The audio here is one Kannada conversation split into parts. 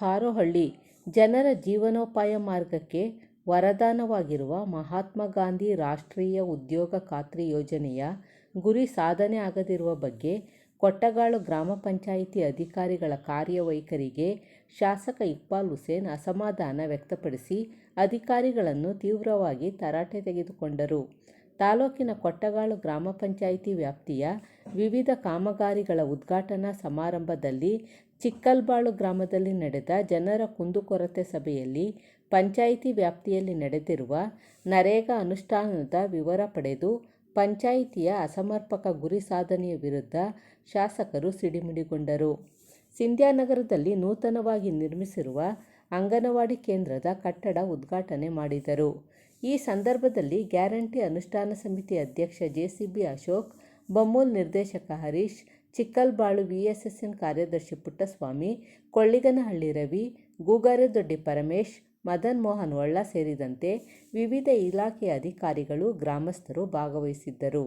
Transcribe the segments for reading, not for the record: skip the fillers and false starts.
ಹಾರೋಹಳ್ಳಿ ಜನರ ಜೀವನೋಪಾಯ ಮಾರ್ಗಕ್ಕೆ ವರದಾನವಾಗಿರುವ ಮಹಾತ್ಮ ಗಾಂಧಿ ರಾಷ್ಟ್ರೀಯ ಉದ್ಯೋಗ ಖಾತ್ರಿ ಯೋಜನೆಯ ಗುರಿ ಸಾಧನೆ ಆಗದಿರುವ ಬಗ್ಗೆ ಕೊಟ್ಟಗಾಳು ಗ್ರಾಮ ಪಂಚಾಯಿತಿ ಅಧಿಕಾರಿಗಳ ಕಾರ್ಯವೈಖರಿಗೆ ಶಾಸಕ ಇಕ್ಬಾಲ್ ಹುಸೇನ್ ಅಸಮಾಧಾನ ವ್ಯಕ್ತಪಡಿಸಿ ಅಧಿಕಾರಿಗಳನ್ನು ತೀವ್ರವಾಗಿ ತರಾಟೆ ತೆಗೆದುಕೊಂಡರು. ತಾಲೂಕಿನ ಕೊಟ್ಟಗಾಳು ಗ್ರಾಮ ಪಂಚಾಯಿತಿ ವ್ಯಾಪ್ತಿಯ ವಿವಿಧ ಕಾಮಗಾರಿಗಳ ಉದ್ಘಾಟನಾ ಸಮಾರಂಭದಲ್ಲಿ ಚಿಕ್ಕಲ್ಬಾಳು ಗ್ರಾಮದಲ್ಲಿ ನಡೆದ ಜನರ ಕುಂದುಕೊರತೆ ಸಭೆಯಲ್ಲಿ ಪಂಚಾಯಿತಿ ವ್ಯಾಪ್ತಿಯಲ್ಲಿ ನಡೆದಿರುವ ನರೇಗಾ ಅನುಷ್ಠಾನದ ವಿವರ ಪಡೆದು ಪಂಚಾಯಿತಿಯ ಅಸಮರ್ಪಕ ಗುರಿ ಸಾಧನೆಯ ವಿರುದ್ಧ ಶಾಸಕರು ಸಿಡಿಮಿಡಿಗೊಂಡರು. ಸಿಂಧ್ಯಾನಗರದಲ್ಲಿ ನೂತನವಾಗಿ ನಿರ್ಮಿಸಿರುವ ಅಂಗನವಾಡಿ ಕೇಂದ್ರದ ಕಟ್ಟಡ ಉದ್ಘಾಟನೆ ಮಾಡಿದರು. ಈ ಸಂದರ್ಭದಲ್ಲಿ ಗ್ಯಾರಂಟಿ ಅನುಷ್ಠಾನ ಸಮಿತಿ ಅಧ್ಯಕ್ಷ ಜೆಸಿಬಿ ಅಶೋಕ್, ಬಮ್ಮೂಲ್ ನಿರ್ದೇಶಕ ಹರೀಶ್, ಚಿಕ್ಕಲ್ಬಾಳು ವಿಎಸ್ಎಸ್ಎನ್ ಕಾರ್ಯದರ್ಶಿ ಪುಟ್ಟಸ್ವಾಮಿ, ಕೊಳ್ಳಿಗನಹಳ್ಳಿ ರವಿ, ಗೂಗಾರೆದೊಡ್ಡಿ ಪರಮೇಶ್, ಮದನ್ ಮೋಹನ್ ಒಳ್ಳ ಸೇರಿದಂತೆ ವಿವಿಧ ಇಲಾಖೆಯ ಅಧಿಕಾರಿಗಳು, ಗ್ರಾಮಸ್ಥರು ಭಾಗವಹಿಸಿದ್ದರು.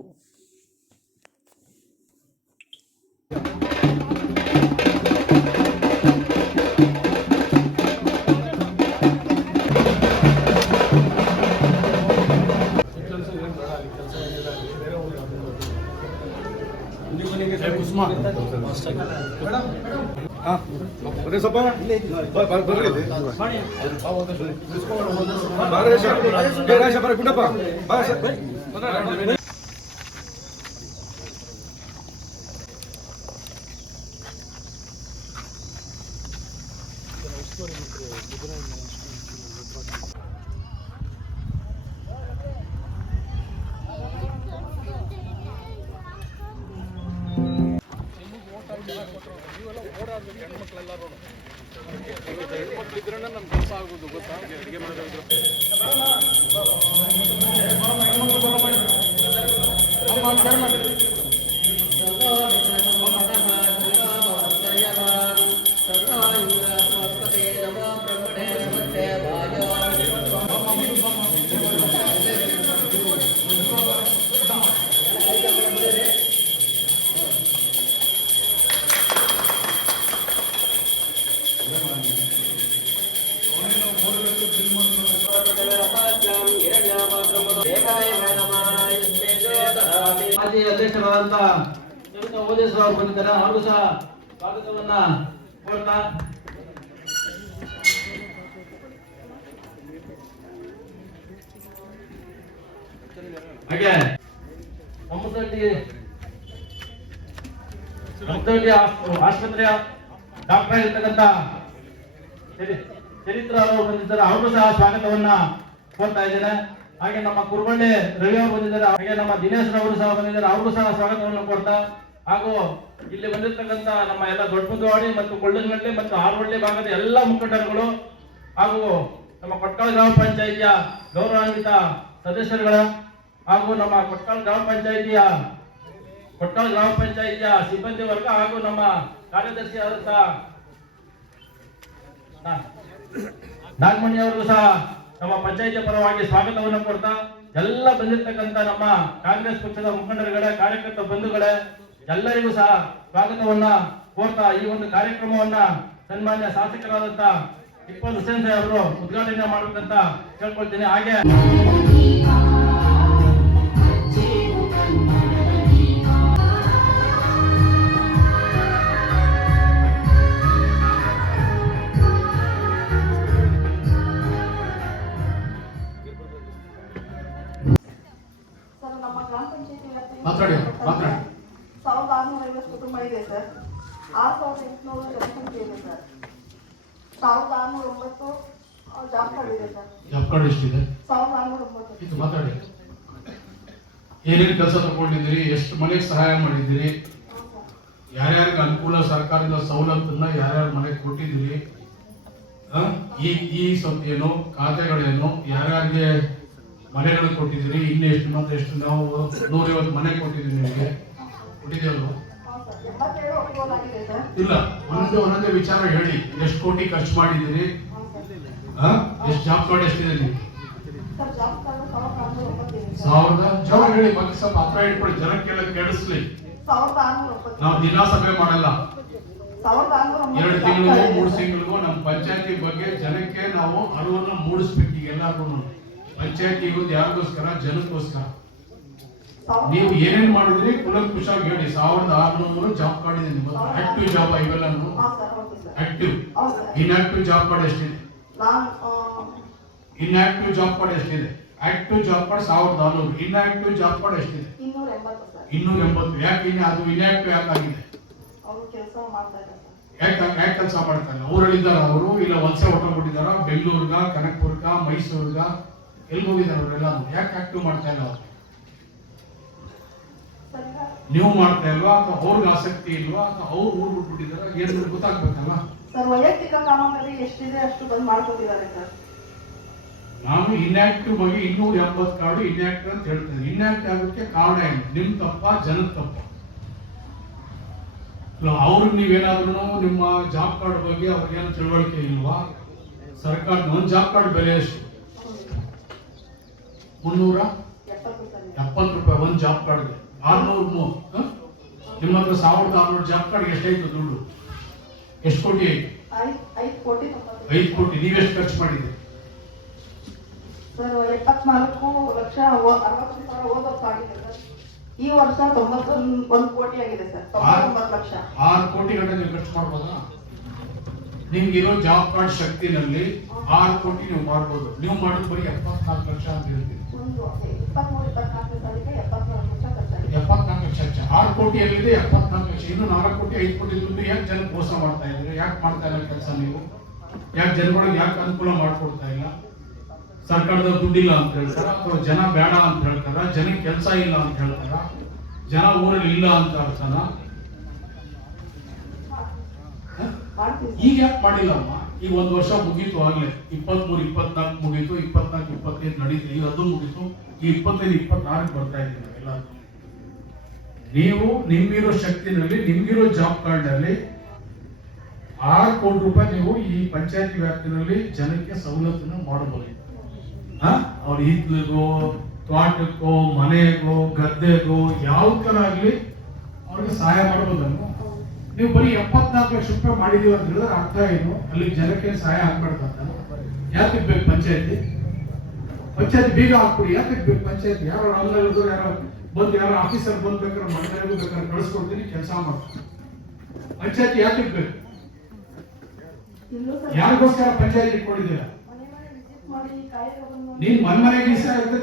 ಹೆಣ್ಮಕ್ಳಿದ್ರೆ ನಮ್ಗೆ ಕೆಲಸ ಆಗೋದು ಗೊತ್ತಾ, ಅಡುಗೆ ಮಾಡೋದು. ಮಾಜಿ ಅಧ್ಯಕ್ಷರಾದಂತ ಕವಿತಾ ಓದೇಶ್ವರ ಅವರು ಬಂದಿದ್ದಾರೆ. ಅವರು ಸಹ ಸ್ವಾಗತವನ್ನ ಕೋರ್ತಾ ಹಾಗೆ ಮುದ್ದಳ್ಳಿ ಆಸ್ಪತ್ರೆಯ ಡಾಕ್ಟರ್ ಆಗಿರ್ತಕ್ಕಂಥ ಚರಿತ್ರ ಅವರು ಬಂದಿದ್ದಾರೆ. ಅವರು ಸಹ ಸ್ವಾಗತವನ್ನ ಕೋರ್ತಾ ಇದ್ದೇನೆ. ಹಾಗೆ ನಮ್ಮ ಕುರುಬಳ್ಳಿ ರವಿ ಅವರು ಬಂದಿದ್ದಾರೆ. ಹಾಗೆ ನಮ್ಮ ದಿನೇಶ್ ಅವರು ಸಹ ಬಂದಿದ್ದಾರೆ. ಅವರು ಸಹ ಸ್ವಾಗತವನ್ನು ಕೊಡ್ತಾ, ಹಾಗೂ ಇಲ್ಲಿ ಬಂದಿರತಕ್ಕಂಥ ನಮ್ಮ ಎಲ್ಲ ದೊಡ್ಡಮುದ್ದವಾಡಿ ಮತ್ತು ಕೊಳ್ಳನಹಳ್ಳಿ ಮತ್ತು ಹಾರೋಹಳ್ಳಿ ಭಾಗದ ಎಲ್ಲ ಮುಖಂಡರುಗಳು ಹಾಗೂ ನಮ್ಮ ಕೊಟ್ಕಾಳ ಗ್ರಾಮ ಪಂಚಾಯಿತಿಯ ಗೌರವಾನ್ವಿತ ಸದಸ್ಯರುಗಳ ಹಾಗೂ ನಮ್ಮ ಕೊಟ್ಕಾಳ ಗ್ರಾಮ ಪಂಚಾಯಿತಿಯ ಸಿಬ್ಬಂದಿ ವರ್ಗ ಹಾಗೂ ನಮ್ಮ ಕಾರ್ಯದರ್ಶಿ ಆದಂತ ನಾಗಮಣಿ ಅವರಿಗೂ ಸಹ ನಮ್ಮ ಪಂಚಾಯಿತಿಯ ಪರವಾಗಿ ಸ್ವಾಗತವನ್ನು ಕೊಡ್ತಾ, ಎಲ್ಲ ಬಂದಿರತಕ್ಕಂಥ ನಮ್ಮ ಕಾಂಗ್ರೆಸ್ ಪಕ್ಷದ ಮುಖಂಡರುಗಳೇ, ಕಾರ್ಯಕರ್ತ ಬಂಧುಗಳೇ, ಎಲ್ಲರಿಗೂ ಸಹ ಸ್ವಾಗತವನ್ನ ಕೋರ್ತಾ ಈ ಒಂದು ಕಾರ್ಯಕ್ರಮವನ್ನ ಸನ್ಮಾನ್ಯ ಶಾಸಕರಾದಂತ ಇಕ್ಬಾಲ್ ಹುಸೇನ್ ಸಾಹೇಬ್ ಅವರು ಉದ್ಘಾಟನೆ ಮಾಡಬೇಕಂತ ಕೇಳ್ಕೊಳ್ತೀನಿ. ಹಾಗೆ ನಮ್ಮ ಗ್ರಾಮ ಪಂಚಾಯತಿ ಮಾತಾಡಿ 1650 ಕುಟುಂಬ ಇದೆ ಸರ್. 6800 ಜನಸಂಖ್ಯೆ ಇದೆ ಸರ್. 1609 ಜಾಬ್ ಕಾರ್ಡ್ ಇದೆ ಸರ್. ಜಾಬ್ ಕಾರ್ಡ್ ಎಷ್ಟಿದೆ? 1609. ಇದು ಮಾತಾಡಿ. ಏನೇನು ಕೆಲಸ ತಗೊಂಡಿದ್ದೀರಿ, ಎಷ್ಟು ಮನೆಗೆ ಸಹಾಯ ಮಾಡಿದ್ದೀರಿ, ಯಾರ್ಯಾರಿಗೆ ಅನುಕೂಲ ಸರ್ಕಾರದ ಸವಲತ್ತನ್ನ ಯಾರ್ಯಾರ ಮನೆಗೆ ಕೊಟ್ಟಿದ್ದೀರಿ, ಈ ಏನು ಖಾತೆಗಳೇನು, ಯಾರ್ಯಾರಿಗೆ ಮನೆಗಳು ಕೊಟ್ಟಿದ್ದೀರಿ, ಇನ್ನು ಎಷ್ಟು ಮತ್ತೆ ಎಷ್ಟು ನಾವು 150 ಮನೆ ಕೊಟ್ಟಿದ್ದೀವಿ ನಿಮಗೆ ಕೊಟ್ಟಿದ್ದೀವಲ್ವ? ಇಲ್ಲ, ಒಂದೊಂದೇ ವಿಚಾರ ಹೇಳಿ. ಎಷ್ಟು ಕೋಟಿ ಖರ್ಚು ಮಾಡಿದ್ದೀರಿ, ಎಷ್ಟು ಜಾಬ್ ಕಾರ್ಡ್ ಎಷ್ಟಿದೆ ನೀವು? 1000 ಜನ ಹೇಳಿ. ಮತ್ತೆ ಸ್ವಲ್ಪ ಹತ್ರ ಇಟ್ಕೊಳ್ಳಿ, ಜನಕ್ಕೆಲ್ಲ ಕೇಳಿಸ್ಲಿ. ನಾವು ದಿನಾ ಸಭೆ ಮಾಡಲ್ಲ. 2 ತಿಂಗಳಿಗೋ 3 ತಿಂಗಳಿಗೋ ನಮ್ಮ ಪಂಚಾಯತಿ ಬಗ್ಗೆ ಜನಕ್ಕೆ ನಾವು ಅರಿವನ್ನ ಮೂಡಿಸ್ಬೇಕು. ಈಗ ಎಲ್ಲರಿಗೂ ಪಂಚಾಯತಿ ಇರೋದು ಯಾರಿಗೋಸ್ಕರ? ಜನಕ್ಕೋಸ್ಕರ. ನೀವು ಏನೇನ್ ಮಾಡಿದ್ರಿ ಕುಲಂಕುಷಾಗಿ ಹೇಳಿ. 1600 ಜಾಬ್ ಕಾರ್ಡ್ ಇದೆ ನಿಮ್ಮ ಹತ್ರ. ಆಕ್ಟಿವ್ ಜಾಬ್ ಇವೆಲ್ಲನು ಆಕ್ಟಿವ್. ಇನ್ಆಕ್ಟಿವ್ ಜಾಬ್ ಕಾರ್ಡ್ ಎಷ್ಟಿದೆ? ಇನ್ಆಕ್ಟಿವ್ ಜಾಬ್ ಕಾರ್ಡ್ ಎಷ್ಟಿದೆ? Active job card 1600. Inactive job card ಎಷ್ಟಿದೆ? 280. ಯಾಕೆ ಅದು ಇನ್ಆಕ್ಟಿವ್ ಯಾಕಾಗಿದೆ? ಯಾಕೆ ಕೆಲಸ ಮಾಡ್ತಾ ಇಲ್ಲ? ಊರಲ್ಲಿದ್ದಾರ ಅವರು? ಇಲ್ಲ ವಲಸೆ ಹೊರಟೋಗ್ಬಿಟ್ಟಿದಾರ? ಬೆಂಗಳೂರ್ಗ, ಕನಕಪುರ್ಗ, ಮೈಸೂರ್ಗ, ಎಲ್ಲಿ ಹೋಗಿದಾರ ಅವರೆಲ್ಲ? ಯಾಕೆ ಆಕ್ಟಿವ್ ಮಾಡ್ತಾ ಇಲ್ಲ ಅವರು? ನೀವು ಮಾಡ್ತಾ ಇಲ್ವಾ ಅಥವಾ ಅವ್ರಿಗೆ ಆಸಕ್ತಿ ಇಲ್ವಾ ಅಥವಾ ಅವ್ರು ಊರ್ ಬಿಟ್ಬಿಟ್ಟಿದಾರ? ಏನು ಗೊತ್ತಾಗ್ಬೇಕಲ್ಲ. ಸರ್ ವೈಯಕ್ತಿಕ ಕಾನೂನಲ್ಲಿ ಎಷ್ಟಿದೆ ಅಷ್ಟು ಬಂದ್ ಮಾಡ್ಕೊತಿದ್ದಾರೆ ಸರ್. ನಾನು ಇನ್ಆಕ್ಟಿವ್ ಬಗ್ಗೆ 280 ಕಾರ್ಡು ಇನ್ಆಕ್ಟಿವ್ ಅಂತ ಹೇಳ್ತೇನೆ. ಇನ್ಆಕ್ಟಿವ್ ಆಗೋಕ್ಕೆ ಕಾರಣ ಏನು? ನಿಮ್ ತಪ್ಪ, ಜನದ ತಪ್ಪ? ಅವ್ರಿಗೆ ನೀವೇನಾದ್ರೂ ನಿಮ್ಮ ಜಾಬ್ ಕಾರ್ಡ್ ಬಗ್ಗೆ ಅವ್ರಿಗೇನು ತಿಳುವಳಿಕೆ ಇಲ್ವಾ? ಸರ್ಕಾರ ಒಂದು ಜಾಬ್ ಕಾರ್ಡ್ ಬೆಲೆ ಎಷ್ಟು? 370 ರೂಪಾಯಿ ಒಂದು ಜಾಬ್ ಕಾರ್ಡ್ಗೆ. 600 ನಿಮ್ಮ ಹತ್ರ 1600 ಜಾಬ್ ಕಾರ್ಡ್ ಎಷ್ಟಾಯ್ತು ದುಡ್ಡು? ಎಷ್ಟು ಕೋಟಿ ಆಯ್ತು? 5 ಕೋಟಿ. ನೀವೆಷ್ಟು ಖರ್ಚು ಮಾಡಿದ್ರಿ? ಸರ್ 74 ಲಕ್ಷ 60 ಸಾವಿರ ಓದೋಕ್ಕಾಗಿದೆ ಸರ್. ಈ ವರ್ಷ 91 ಕೋಟಿ ಆಗಿದೆ ಸರ್. 99 ಲಕ್ಷ. 6 ಕೋಟಿ ಗಂಟೆ ನೀವು ಖರ್ಚು ಮಾಡ್ಬೋದಾ? ನಿಮ್ಗಿರೋ ಜಾಬ್ ಕಾರ್ಡ್ ಶಕ್ತಿನಲ್ಲಿ 6 ಕೋಟಿ ನೀವು ಮಾಡ್ಬೋದು. ನೀವು ಮಾಡೋದು ಬರೀ 74 ಲಕ್ಷ ಅಂತ ಹೇಳ್ತೀವಿ. 23-24 ಸಾಲಿಗೆ 74 ಲಕ್ಷ ಖರ್ಚಾಗಿದೆ. 74 ಲಕ್ಷ. 6 ಕೋಟಿಯಲ್ಲಿದೆ 74 ಲಕ್ಷ. ಇನ್ನು 4 ಕೋಟಿ 5 ಕೋಟಿ ದುಡ್ಡು ಯಾಕೆ ಜನಕ್ಕೆ ಮೋಸ ಮಾಡ್ತಾ ಇದ್ದೀರಿ? ಯಾಕೆ ಮಾಡ್ತಾ ಇಲ್ಲ ಕೆಲಸ ನೀವು? ಯಾಕೆ ಜನಗಳಿಗೆ ಯಾಕೆ ಅನುಕೂಲ ಮಾಡ್ಕೊಡ್ತಾ ಇಲ್ಲ? ಸರ್ಕಾರದ ದುಡ್ಡಿಲ್ಲ ಅಂತ ಹೇಳ್ತಾರ ಅಥವಾ ಜನ ಬೇಡ ಅಂತ ಹೇಳ್ತಾರ? ಜನಕ್ಕೆ ಕೆಲಸ ಇಲ್ಲ ಅಂತ ಹೇಳ್ತಾರ? ಜನ ಊರಲ್ಲಿ ಇಲ್ಲ ಅಂತ ಅರ್ಥನ? ಈಗ ಯಾಕೆ ಮಾಡಿಲ್ಲ ಅಮ್ಮ? ಈಗ 1 ವರ್ಷ ಮುಗೀತು ಆಗ್ಲೇ. 23-24 ಮುಗೀತು, 24-25 ನಡೀತು. ಈಗ ಅದು ಮುಗೀತು. ಈ 25-26 ಬರ್ತಾ ಇದ್ದೀವಿ ನಾವೆಲ್ಲ. ನೀವು ನಿಮ್ಗಿರೋ ಶಕ್ತಿನಲ್ಲಿ, ನಿಮ್ಗಿರೋ ಜಾಬ್ ಕಾರ್ಡ್ ಅಲ್ಲಿ 6 ಕೋಟಿ ರೂಪಾಯಿ ನೀವು ಈ ಪಂಚಾಯತಿ ವ್ಯಾಪ್ತಿನಲ್ಲಿ ಜನಕ್ಕೆ ಸವಲತ್ತನ್ನು ಮಾಡಬಹುದು. ಅವ್ರ ಹಿತ್ಲಿಗೋ, ತೋಟಕ್ಕೋ, ಮನೆಗೋ, ಗದ್ದೆಗೋ, ಯಾವ ತರ ಆಗ್ಲಿ ಅವ್ರಿಗೆ ಸಹಾಯ ಮಾಡಬಹುದಲ್ವ? ನೀವು ಬರೀ 74 ಲಕ್ಷ ರೂಪಾಯಿ ಮಾಡಿದೀವಿ ಅಂತ ಹೇಳಿದ್ರೆ ಅರ್ಥ ಏನು? ಅಲ್ಲಿ ಜನಕ್ಕೆ ಸಹಾಯ ಆಗ್ಬಾರ್ದಂತ. ಯಾಕೆ ಬೇಕು ಪಂಚಾಯತಿ? ಪಂಚಾಯತಿ ಬೀಗ ಹಾಕ್ಬಿಡಿ. ಯಾಕೆ ಬೇಕು ಪಂಚಾಯತಿ? ಯಾರೋ ರಾಮನಗರದವ್ರು ಯಾರೋ ಬಂದು ಯಾರೋ ಆಫೀಸರ್ ಬಂದ್ ಬೇಕಾದ್ರೆ ಮನೆಗೂ ಬೇಕಾದ್ರೆ ಕಳಿಸ್ಕೊಡ್ತೀನಿ, ಕೆಲಸ ಮಾಡ್ತೀನಿ. ಪಂಚಾಯತಿ ಯಾಕೆ ಬೇಕು? ಯಾರಿಗೋಸ್ಕರ ಪಂಚಾಯತಿ ಇಟ್ಕೊಂಡಿದ್ದೀರಾ? ನೀನ್ ಮನೆಗೆ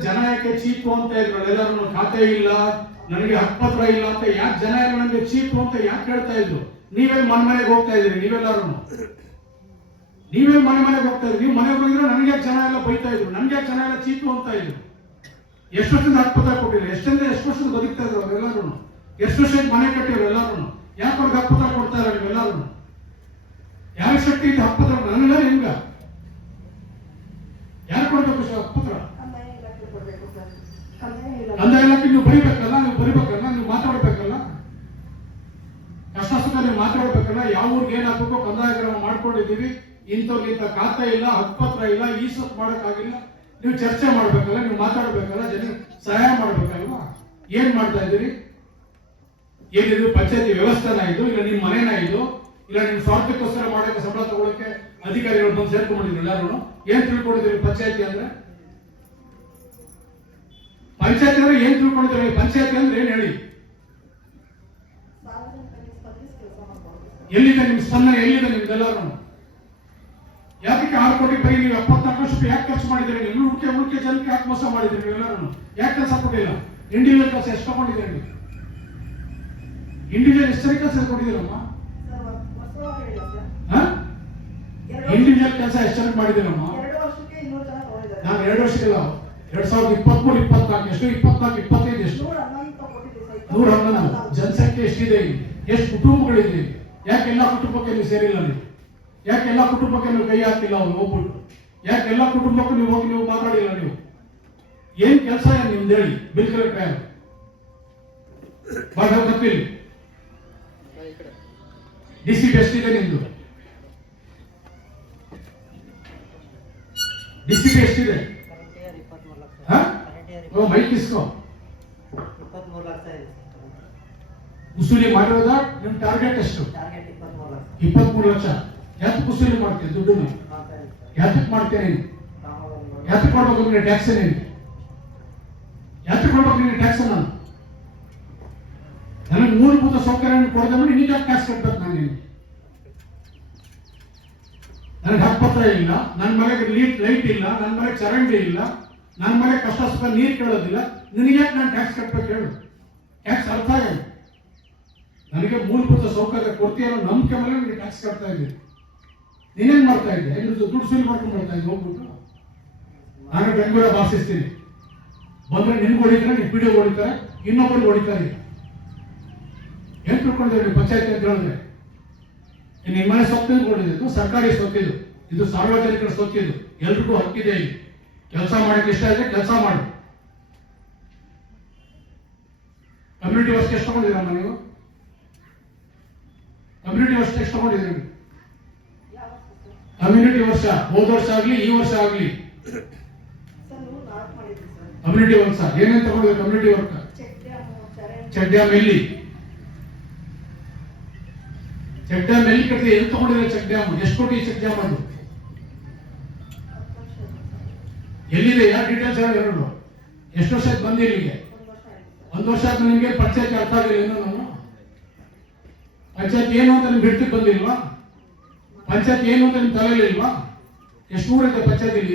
ಜನ ಯಾಕೆ ಚೀಪು ಅಂತ ಇದ್ರು ಎಲ್ಲರೂ? ಖಾತೆ ಇಲ್ಲ, ನನಗೆ ಹಕ್ಕುಪತ್ರ ಇಲ್ಲ ಅಂತ ಯಾಕೆ ಜನ ಎಲ್ಲ ನನಗೆ ಚೀಪು ಅಂತ ಯಾಕೆ ಹೇಳ್ತಾ ಇದ್ರು? ನೀವೇ ಮನೆಗೆ ಹೋಗ್ತಾ ಇದ್ರಿ. ನೀವೆಲ್ಲರೂ ಮನೆಗೆ ಹೋಗ್ತಾ ಇದ್ರಿ. ನೀವು ಮನೆಗೆ ಹೋಗಿದ್ರೆ ನನಗೆ ಜನ ಎಲ್ಲ ಬೈತಾ ಇದ್ರು, ನನಗೆ ಜನ ಎಲ್ಲ ಚೀಪು ಅಂತ ಇದ್ರು. ಎಷ್ಟು ವರ್ಷದಿಂದ ಹಕ್ಕುಪತ್ರ ಕೊಟ್ಟಿಲ್ಲ? ಎಷ್ಟು ವರ್ಷದ ಬದುಕ್ತಾ ಇದ್ರು ಅವರೆಲ್ಲರೂ? ಎಷ್ಟು ವರ್ಷಕ್ಕೆ ಮನೆ ಕಟ್ಟಿದ್ರು ಎಲ್ಲರೂ? ಯಾಕೆ ಅವ್ರಿಗೆ ಹಕ್ಕುಪತ್ರ ಕೊಡ್ತಾ ಇರೋ ನೀವೆಲ್ಲರೂ? ಯಾರ ಶಕ್ತಿ ಇದೆ ಹಕ್ಕುಪತ್ರ? ನನಗ ನಿಮ್ಗ ಯಾರು ಕೊಡ್ಬೇಕು ಹಕ್ಕುಪತ್ರ? ಕಂದಾಯ ಇಲಾಖೆ ನೀವು ಬರೀಬೇಕಲ್ಲ, ನೀವು ಮಾತಾಡ್ಬೇಕಲ್ಲ, ಕಷ್ಟ ಸುಖ ನೀವು ಮಾತಾಡ್ಬೇಕಲ್ಲ. ಯಾವ ಊರಿಗೆ ಏನ್ ಹಾಕ್ಬೇಕು ಕಂದಾಯ ಗ್ರಾಮ ಮಾಡ್ಕೊಂಡಿದ್ದೀವಿ, ಇಂಥವ್ರಿಗೆ ಖಾತೆ ಇಲ್ಲ, ಹಕ್ಕುಪತ್ರ ಇಲ್ಲ, ಈ ಸೊತ್ತು ಮಾಡೋಕ್ಕಾಗಿಲ್ಲ. ನೀವು ಚರ್ಚೆ ಮಾಡ್ಬೇಕಲ್ಲ, ನೀವು ಮಾತಾಡ್ಬೇಕಲ್ಲ, ಜನರಿಗೆ ಸಹಾಯ ಮಾಡ್ಬೇಕಲ್ವಾ? ಏನ್ ಮಾಡ್ತಾ ಇದ್ದೀರಿ? ಏನಿದು ಪಂಚಾಯತಿ ವ್ಯವಸ್ಥೆನ ಇದು? ಇಲ್ಲ ನಿಮ್ಮ ಮನೆನ ಇದು? ಇಲ್ಲ ನಿಮ್ ಸ್ವಾರ್ಥಕ್ಕೋಸ್ಕರ ಮಾಡಕ್ಕೆ ಸಂಬಳ ತಗೊಳಕ್ಕೆ ಅಧಿಕಾರಿಗಳು ಬಂದು ಸೇರ್ಕೊಂಡಿದ್ರು ಎಲ್ಲರೂ? ಏನ್ ತಿಳ್ಕೊಂಡಿದ್ರಿ ಪಂಚಾಯತಿ ಅಂದ್ರೆ? ಪಂಚಾಯತಿ ಅಂದ್ರೆ ಏನ್ ತಿಳ್ಕೊಂಡಿದ್ರಿ? ಪಂಚಾಯತಿ ಅಂದ್ರೆ ಏನ್ ಹೇಳಿ? ಎಲ್ಲಿದೆ ನಿಮ್ ಸ್ಪಂದನೆ? ಎಲ್ಲಿದೆ ನಿಮ್ದೆಲ್ಲರೂ? ಯಾಕೆ 6 ಕೋಟಿ ಬರೀ ನೀವು 74 ಲಕ್ಷ ರೂಪಾಯಿ ಯಾಕೆ ಖರ್ಚು ಮಾಡಿದ್ದೀರಿ? ನೀವು ಉಳಿಕೆ ಜನಕ್ಕೆ ಯಾಕೆ ಮೋಸ ಮಾಡಿದ್ರಿ? ನೀವೆಲ್ಲರೂ ಯಾಕೆ ಕೆಲಸ ಕೊಟ್ಟಿಲ್ಲ? ಇಂಡಿವಿಜುವಲ್ ಕೆಲಸ ಎಷ್ಟು ತಗೊಂಡಿದ್ದೀರಿ ನೀವು? ಇಂಡಿವಿಜುವಲ್ ಎಷ್ಟು ಕೆಲಸ ಕೊಟ್ಟಿದ್ದೀರಮ್ಮ? ಇಂಡಿವಿಜುವಲ್ ಕೆಲಸ ಎಷ್ಟು ಜನಕ್ಕೆ ಮಾಡಿದ್ದೀರಮ್ಮ? ನಾನು 2 ವರ್ಷಕ್ಕಿಲ್ಲ, 2023-24 ಎಷ್ಟು? 24-25 ಎಷ್ಟು? 111. ಜನಸಂಖ್ಯೆ ಎಷ್ಟಿದೆ? ಎಷ್ಟು ಕುಟುಂಬಗಳಿದೆ? ಯಾಕೆ ಎಲ್ಲಾ ಕುಟುಂಬಕ್ಕೆ ನೀವು ಸೇರಿಲ್ಲ? ನೀವು ಯಾಕೆ ಎಲ್ಲಾ ಕುಟುಂಬಕ್ಕೆ ನೀವು ಕೈ ಹಾಕಿಲ್ಲ? ಅವ್ರು ಹೋಗ್ಬಿಟ್ಟು ಯಾಕೆ ಎಲ್ಲಾ ಕುಟುಂಬಕ್ಕೂ ನೀವು ಹೋಗಿ ನೀವು ಮಾತಾಡಿಲ್ಲ? ನೀವು ಏನ್ ಕೆಲಸ ನಿಮ್ದು ಹೇಳಿ? ಬಿಲ್ ಕಲೆಕ್ಟರ್ ಗೊತ್ತಿಲ್ಲ. ಡಿಸಿಪಿ ಎಷ್ಟಿದೆ ನಿಮ್ದು? ಡಿಸಿಪಿ ಎಷ್ಟಿದೆ? ಮೈಕ್ ಇಸ್ಕೋ. 23 ಲಕ್ಷ ಇದೆ. ಉಸೂಲಿ ಮಾಡಿರೋದ ನಿಮ್ ಟಾರ್ಗೆಟ್ ಎಷ್ಟು? ಟಾರ್ಗೆಟ್ 23 ಲಕ್ಷ. 23 ಲಕ್ಷ. ಯಾತಕ್ಕೆ ಉಸೂಲಿ ಮಾಡ್ತೀವಿ ದುಡ್ಡನ್ನು? ಯಾತಕ್ಕೆ ಮಾಡ್ತೇನೆ? ಯಾತಕ್ಕೆ ಕೊಡ್ಬೇಕು ನಿಮಗೆ ಟ್ಯಾಕ್ಸ್? ಯಾತಕ್ಕೆ ಕೊಡ್ಬೇಕು ನಿಮಗೆ ಟ್ಯಾಕ್ಸ್? ನನಗೆ ಮೂಲಭೂತ ಸೌಕರ್ಯವನ್ನು ಕೊಡದೆ ಮಾಡಿ ನೀನು ಟ್ಯಾಕ್ಸ್ ಕಟ್ಬೇಕು. ನನಗೆ ಹಕ್ಕುಪತ್ರ ಇಲ್ಲ, ನನ್ನ ಮನೆಗೆ ಲೈಟ್ ಇಲ್ಲ, ನನ್ನ ಮನೆಗೆ ಚರಂಡಿ ಇಲ್ಲ, ನನ್ನ ಮನೆ ಕಷ್ಟ ಸುಖ ನೀರು ಕೇಳೋದಿಲ್ಲ, ನಿನಗೆ ಯಾಕೆ ನಾನು ಟ್ಯಾಕ್ಸ್ ಕಟ್ಬೇಕು ಹೇಳು? ಟ್ಯಾಕ್ಸ್ ಅರ್ಥ ಆಗಲ್ಲ. ನನಗೆ ಮೂಲಭೂತ ಸೌಕರ್ಯ ಕೊಡ್ತೀಯ ಅನ್ನೋ ನಂಬಿಕೆ ಮೇಲೆ ನನಗೆ ಟ್ಯಾಕ್ಸ್ ಕಟ್ತಾ ಇದ್ದೀನಿ. ನೀನೇನ್ ಮಾಡ್ತಾ ಇದ್ದೆ? ದುಡ್ಡು ಸುಲಿ ಮಾಡ್ಕೊಂಡು ಬರ್ತಾ ಇದ್ದೆ ಹೋಗ್ಬಿಟ್ಟು. ನಾನು ಬೆಂಗಳೂರ ಭಾಷಿಸ್ತೀನಿ, ಬಂದ್ರೆ ನಿನ್ಗೆ ಹೊಡಿತಾರೆ, ನೀವು ಪಿಡಿಒ ಹೊಡಿತಾರೆ, ಇನ್ನೊಬ್ಬರಿಗೆ ಹೊಡಿತಾರೆ. ಏನ್ ತಿಳ್ಕೊಂಡಿದ್ದೀರಿ ಪಂಚಾಯತ್ ಅಂತ ಹೇಳಿದ್ರೆ? ನಿಮ್ಮ ಮನೆ ಸೊತ್ತಿದ್ದು ಕೊಡಿದ್ದು ಸರ್ಕಾರಿ ಸೊತ್ತಿದ್ದು, ಇದು ಸಾರ್ವಜನಿಕರ ಸೊತ್ತಿದ್ದು, ಎಲ್ರಿಗೂ ಹಕ್ಕಿದೆ. ಇಲ್ಲಿ ಕೆಲಸ ಮಾಡಕ್ಕೆ ಇಷ್ಟ ಇದೆ, ಕೆಲಸ ಮಾಡು. ಕಮ್ಯುನಿಟಿ ವರ್ಷ ಎಷ್ಟು ತಗೊಂಡಿದ್ದೀರಮ್ಮ ನೀವು? ಕಮ್ಯುನಿಟಿ ವರ್ಷ ಎಷ್ಟು ತಗೊಂಡಿದ್ದೀರಿ? ಕಮ್ಯುನಿಟಿ ವರ್ಷ ಹೋದ ವರ್ಷ ಆಗ್ಲಿ ಈ ವರ್ಷ ಆಗ್ಲಿ ಕಮ್ಯುನಿಟಿ ವರ್ಷ ಏನೇನು ತಗೊಂಡಿದ್ದೀರಿ? ಕಮ್ಯುನಿಟಿ ವರ್ಕ್ ಚೆಕ್ ಡ್ಯಾಮ್ ಎಲ್ಲಿ? ಚೆಕ್ ಡ್ಯಾಮ್ ಎಲ್ಲಿ ಕಟ್ಟಿದೆ? ಎಲ್ಲಿ ತಗೊಂಡಿದೆ ಚೆಕ್ ಡ್ಯಾಮ್? ಎಷ್ಟು ಕೋಟಿ ಚೆಕ್ ಡ್ಯಾಮ್ ಅದು? ಎಲ್ಲಿದೆ? ಯಾವ ಡೀಟೇಲ್ಸ್ ಎರಡು? ಎಷ್ಟು ವರ್ಷ ಬಂದಿ ಇಲ್ಲಿಗೆ? 1 ವರ್ಷ ಆದ್ಮೇಲೆ ನಿಮಗೆ ಪಂಚಾಯತ್ ಅರ್ಥ ಆಗಿಲ್ಲ ಏನು? ನಾವು ಪಂಚಾಯತ್ ಏನು ಅಂತ ನಿಮ್ಗೆ ಬಿಡ್ತಿಗೆ ಬಂದಿಲ್ವಾ? ಪಂಚಾಯತ್ ಏನು ಅಂತ ನಿಮ್ ತಲೆಯಲ್ಲಿ ಇಲ್ವಾ? ಎಷ್ಟು ಊರಿದೆ ಪಂಚಾಯತ್ ಇಲ್ಲಿ?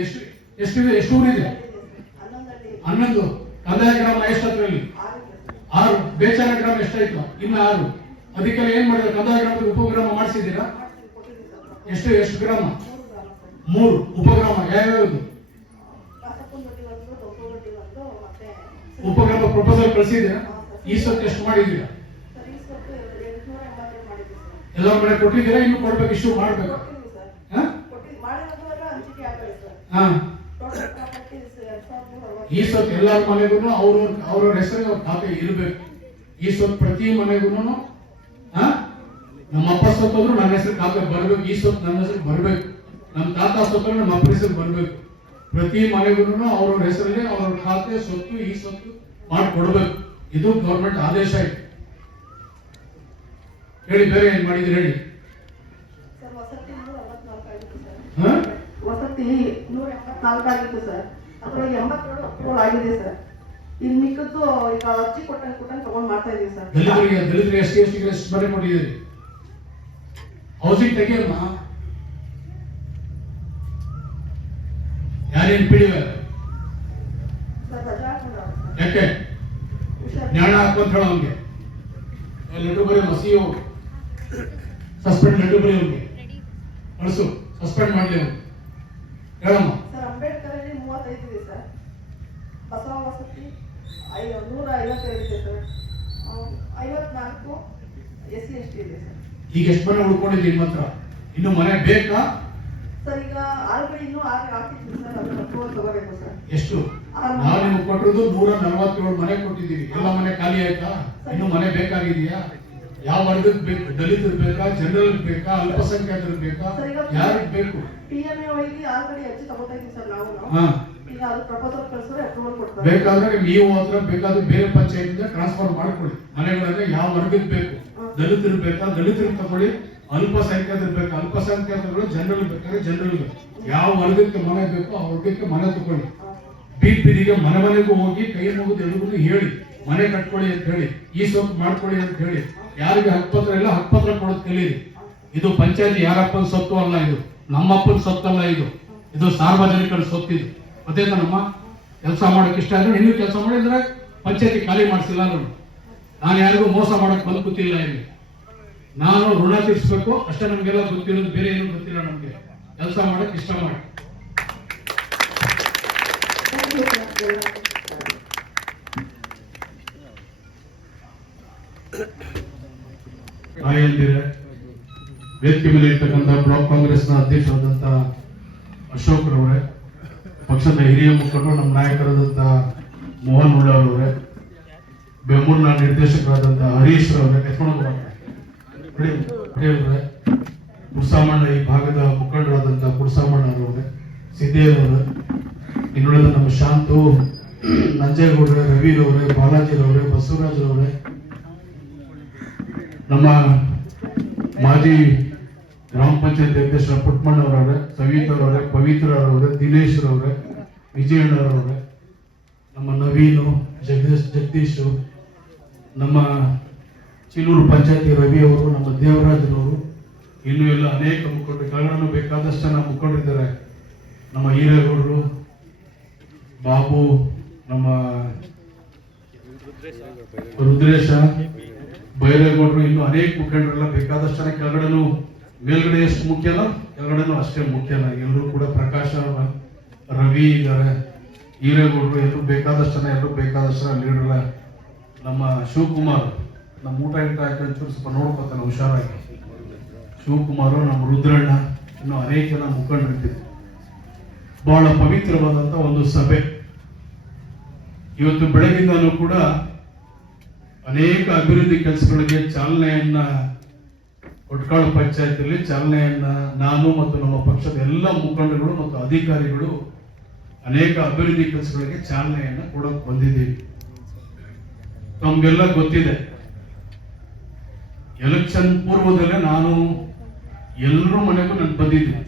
ಎಷ್ಟು ಊರಿದೆ? 11. ಕಂದಾಯ ಗ್ರಾಮ ಎಷ್ಟರಲ್ಲಿ? 6. ಬೇಚಾರ ಗ್ರಾಮ ಎಷ್ಟಾಯ್ತು? ಇನ್ನು 6. ಅದಕ್ಕೆಲ್ಲ ಏನ್ ಮಾಡಿದ್ರೆ? ಕಂದಾಯ ಗ್ರಾಮದ ಉಪಗ್ರಾಮ ಮಾಡಿಸಿದ್ದೀರಾ? ಎಷ್ಟು ಗ್ರಾಮ? 3 ಉಪಗ್ರಾಮ. ಯಾವ್ಯಾವುದು ಉಪಗ್ರಾಮ ಪ್ರಪೋಸಲ್ ಕಳಿಸಿದ್ದೀರಾ? ಈ ಸೊತ್ತು ಎಷ್ಟು ಮಾಡಿದ್ದೀರಾ? ಎಲ್ಲ ಮನೆ ಕೊಟ್ಟಿದ್ದೀರಾ? ಇನ್ನು ಕೊಡ್ಬೇಕು, ಇಶ್ಯೂ ಮಾಡ್ಬೇಕು. ಈ ಸೊತ್ತು ಎಲ್ಲರ ಮನೆಗೂ ಅವ್ರವ್ರ ಹೆಸರಿಗೆ ಅವ್ರ ಖಾತೆ ಇರಬೇಕು. ಈ ಸೊತ್ತು ಪ್ರತಿ ಮನೆಗೂ ನಮ್ಮ ಅಪ್ಪ ಸೊತ್ತಂದ್ರು ನನ್ನ ಹೆಸರು ಖಾತೆ ಬರ್ಬೇಕು. ಈ ಸೊತ್ತು ನನ್ನ ಹೆಸರು ಬರ್ಬೇಕು. ನಮ್ಮ ತಾತ ಸೊತ್ತು ನಮ್ಮ ಅಪ್ಪ ಹೆಸರು ಬರ್ಬೇಕು. ಪ್ರತಿ ಮನೆಗೂ ಅವ್ರವ್ರ ಹೆಸರಲ್ಲಿ ಅವ್ರವ್ರ ಖಾತೆ ಸೊತ್ತು ಈ ಸೊತ್ತು ಮಾಡಿ ಕೊಡ್ಬೇಕು. ಇದು ಗೌರ್ಮೆಂಟ್ ಆದೇಶ ಇದೆ. ಹೇಳಿ, ಬೇರೆ ಏನ್ ಮಾಡಿದ್ರಿ ಹೇಳಿ? ವಸತಿ 174 ಆಗಿತ್ತು ಸರ್. ಅದ್ರೊಳಗೆ 87 ಅಪ್ರೂವಲ್ ಆಗಿದೆ ಸರ್. ಇನ್ನು ಮಿಕ್ಕದ್ದು ಈಗ ಅರ್ಜಿ ಕೊಟ್ಟಂಗೆ ತಗೊಂಡ್ ಮಾಡ್ತಾ ಇದೀವಿ ಸರ್. ದಲಿತರಿಗೆ ಎಸ್ಟಿಗೆ ಎಷ್ಟು ಮನೆ ಕೊಟ್ಟಿದ್ದೀರಿ? ಹೌಸಿಂಗ್ ತೆಗಿಯಮ್ಮ. ಯಾರೇನು ಪಿಡಿವೆ? ಯಾಕೆ ಜ್ಞಾನ ಹಾಕುವಂತ ಹೇಳ ಅವನಿಗೆ. ಲೆಟರ್ ಬರೀ ಮಸಿಯೋ ಸಸ್ಪೆಂಡ್ ಲೆಟರ್ ಬರೀ ಅವನಿಗೆ ಕಳಿಸು, ಸಸ್ಪೆಂಡ್ ಮಾಡಲಿ ಅವನು. ಹೇಳಮ್ಮ. ಸರ್ ಅಂಬೇಡ್ಕರ್ 35 ಇದೆ ಸರ್. ಬಸವ ವಸತಿ 152 ಇದೆ ಸರ್. 54 SC ST ಇದೆ ಸರ್. ಈಗ ಎಷ್ಟು ಮನೆ ಉಳ್ಕೊಂಡಿದ್ದೀವಿ ಮಾತ್ರ? ಇನ್ನು ಮನೆ ಬೇಕಾ ಸರ್? ಈಗ ಆಲ್ರೆಡಿ ಇನ್ನೂ 6 ಹಾಕಿದ್ವಿ ಸರ್. ಅದನ್ನ ಅಪ್ರೂವಲ್ ತಗೋಬೇಕು ಸರ್. ಎಷ್ಟು? ನಾವು ನಿಮ್ಗೆ ಕೊಟ್ಟಿರೋದು 147 ಮನೆ ಕೊಟ್ಟಿದ್ದೀವಿ. ಎಲ್ಲ ಮನೆ ಖಾಲಿ ಆಯ್ತಾ? ಇನ್ನು ಮನೆ ಬೇಕಾಗಿದೆಯಾ? ಯಾವ ವರ್ಗಕ್ಕೆ ಬೇಕು? ದಲಿತರು ಬೇಕಾ, ಜನರಲ್ ಬೇಕಾ, ಅಲ್ಪಸಂಖ್ಯಾತರು ಬೇಕಾ, ಯಾರಿಗೆ ಬೇಕು? PMA ಒಳಗೆ ಆಲ್ರೆಡಿ ಅರ್ಜಿ ತಗೋತಾ ಇದ್ದೀವಿ ಸರ್ ನಾವು. ಈಗ ಅದು ಪ್ರಪೋಸಲ್ ಕಳಿಸಿದ್ರೆ ಅಪ್ರೂವಲ್ ಕೊಡ್ತಾರೆ. ಬೇಕಾದ್ರೆ ನೀವು ಹತ್ರ ಬೇಕಾದ್ರೆ ಬೇರೆ ಪಂಚಾಯತ್ ಟ್ರಾನ್ಸ್ಫರ್ ಮಾಡ್ಕೊಳ್ಳಿ. ಮನೆಗಳನ್ನ ಯಾವ ವರ್ಗಕ್ಕೆ ಬೇಕು? ದಲಿತರು ಬೇಕಾ, ದಲಿತರಿಗೆ ತಗೊಳ್ಳಿ. ಅಲ್ಪಸಂಖ್ಯಾತರು ಬೇಕಾ, ಅಲ್ಪಸಂಖ್ಯಾತರು. ಜನರಲ್ ಬೇಕಾದ್ರೆ ಜನರಲ್. ಯಾವ ವರ್ಗಕ್ಕೆ ಮನೆ ಬೇಕೋ ಆ ವರ್ಗಕ್ಕೆ ಮನೆ ತಗೊಳ್ಳಿ. ಬೀದಿಗೆ ಮನೆಗೂ ಹೋಗಿ ಕೈ ಮುಗಿದು ಎಲ್ರಿಗೂ ಹೇಳಿ ಮನೆ ಕಟ್ಕೊಳ್ಳಿ ಅಂತ ಹೇಳಿ, ಈ ಸೊತ್ತು ಮಾಡ್ಕೊಳ್ಳಿ ಅಂತ ಹೇಳಿ. ಯಾರಿಗೆ ಹಕ್ಕುಪತ್ರ ಇಲ್ಲ ಹಕ್ಕುಪತ್ರ ಕೊಡೋದು ಕಲೀರಿ. ಇದು ಪಂಚಾಯತಿ ಯಾರಪ್ಪನ ಸೊತ್ತು ಅಲ್ಲ, ಇದು ನಮ್ಮಪ್ಪನ ಸೊತ್ತಲ್ಲ, ಇದು ಸಾರ್ವಜನಿಕರ ಸೊತ್ತಿದು. ಗೊತ್ತೈತ ನಮ್ಮ ಕೆಲಸ ಮಾಡೋಕೆ ಇಷ್ಟ ಆದ್ರೆ ಇನ್ನೂ ಕೆಲಸ ಮಾಡಿದ್ರೆ ಪಂಚಾಯತಿ ಖಾಲಿ ಮಾಡಿಸಿಲ್ಲ. ನಾನು ಯಾರಿಗೂ ಮೋಸ ಮಾಡಕ್ ಬಂದು ಗೊತ್ತಿಲ್ಲ. ಇಲ್ಲಿ ನಾನು ಋಣ ತೀರಿಸಬೇಕು ಅಷ್ಟೇ ನಮ್ಗೆಲ್ಲ ಗೊತ್ತಿರೋದು, ಬೇರೆ ಏನು ಗೊತ್ತಿಲ್ಲ ನಮ್ಗೆ. ಕೆಲಸ ಮಾಡಕ್ ಇಷ್ಟ ಮಾಡಿ. ತಾಯಂದಿರೆ, ವೇದಿಕೆ ಮೇಲೆ ಇರ್ತಕ್ಕಂಥ ಬ್ಲಾಕ್ ಕಾಂಗ್ರೆಸ್ನ ಅಧ್ಯಕ್ಷರಾದಂಥ ಅಶೋಕ್ ರವರೇ, ಪಕ್ಷದ ಹಿರಿಯ ಮುಖಂಡರು ನಮ್ಮ ನಾಯಕರಾದಂಥ ಮೋಹನ್ ಉಳ್ಳವರವರೇ, ಬೆಂಬೂರಿನ ನಿರ್ದೇಶಕರಾದಂಥ ಹರೀಶ್ ರವರೇ, ಪಡೆಯವರೇ, ಕುರ್ಸಾಮಣ್ಣ, ಈ ಭಾಗದ ಮುಖಂಡರಾದಂಥ ಕುರ್ಸಾಮಣ್ಣರವರೇ, ಸಿದ್ದೇರವರೇ, ಇನ್ನುಳಿದ ನಮ್ಮ ಶಾಂತು, ನಂಜೇಗೌಡರೇ, ರವಿರವರೇ, ಬಾಲಾಜಿರವರೇ, ಬಸವರಾಜರವರೇ, ನಮ್ಮ ಮಾಜಿ ಗ್ರಾಮ ಪಂಚಾಯತ್ ಅಧ್ಯಕ್ಷರ ಪುಟ್ಟಮಣ್ಣವರವ್ರೆ, ಸವಿತರವ್ರೆ, ಪವಿತ್ರರವ್ರೆ, ದಿನೇಶ್ರವ್ರೆ, ವಿಜಯಣ್ಣರವ್ರೆ, ನಮ್ಮ ನವೀನು, ಜಗದೀಶ್, ನಮ್ಮ ಚಿಲೂರು ಪಂಚಾಯತಿ ರವಿ ಅವರು, ನಮ್ಮ ದೇವರಾಜರವರು, ಇನ್ನೂ ಎಲ್ಲ ಅನೇಕ ಮುಖಂಡರು, ಕೆಳಗಡೆ ಬೇಕಾದಷ್ಟು ಜನ ಮುಖಂಡರಿದ್ದಾರೆ. ನಮ್ಮ ಈರೇಗೌಡರು, ಬಾಬು, ನಮ್ಮ ರುದ್ರೇಶ, ಬೈರೇಗೌಡರು, ಇನ್ನು ಅನೇಕ ಮುಖಂಡರೆಲ್ಲ ಬೇಕಾದಷ್ಟು ಜನ ಕೆಳಗಡೆನು, ಮೇಲ್ಗಡೆ ಎಷ್ಟು ಮುಖ್ಯನೋ ಕೆಳಗಡೆನೂ ಅಷ್ಟೇ ಮುಖ್ಯನ. ಎಲ್ಲರೂ ಕೂಡ ಪ್ರಕಾಶ, ರವಿ ಇದ್ದಾರೆ, ಈರೇಗೌಡರು, ಎಲ್ಲರೂ ಬೇಕಾದಷ್ಟು ಜನ, ಎಲ್ಲರೂ ಬೇಕಾದಷ್ಟು ಜನ ಲೀಡರ್ಲ. ನಮ್ಮ ಶಿವಕುಮಾರ್, ನಮ್ಮ ಊಟ ಹಾಕಿ ಸ್ವಲ್ಪ ನೋಡ್ಕೊತಾನೆ ಹುಷಾರಾಗಿ. ಶಿವಕುಮಾರು, ನಮ್ಮ ರುದ್ರಣ್ಣ, ಇನ್ನು ಅನೇಕ ಜನ ಮುಖಂಡರಿದ್ದಾರೆ. ಬಹಳ ಪವಿತ್ರವಾದಂಥ ಒಂದು ಸಭೆ. ಇವತ್ತು ಬೆಳಗಿಂದನೂ ಕೂಡ ಅನೇಕ ಅಭಿವೃದ್ಧಿ ಕೆಲಸಗಳಿಗೆ ಚಾಲನೆಯನ್ನ ಕೊಟ್ಕಾಳು ಪಂಚಾಯತಿಯಲ್ಲಿ ಚಾಲನೆಯನ್ನ ನಾನು ಮತ್ತು ನಮ್ಮ ಪಕ್ಷದ ಎಲ್ಲ ಮುಖಂಡರುಗಳು ಮತ್ತು ಅಧಿಕಾರಿಗಳು ಅನೇಕ ಅಭಿವೃದ್ಧಿ ಕೆಲಸಗಳಿಗೆ ಚಾಲನೆಯನ್ನ ಕೊಡೋಕೆ ಬಂದಿದ್ದೀವಿ. ನಮ್ಗೆಲ್ಲ ಗೊತ್ತಿದೆ, ಎಲೆಕ್ಷನ್ ಪೂರ್ವದಲ್ಲೇ ನಾನು ಎಲ್ಲರ ಮನೆಗೂ ನಾನು ಬಂದಿದ್ದೀನಿ.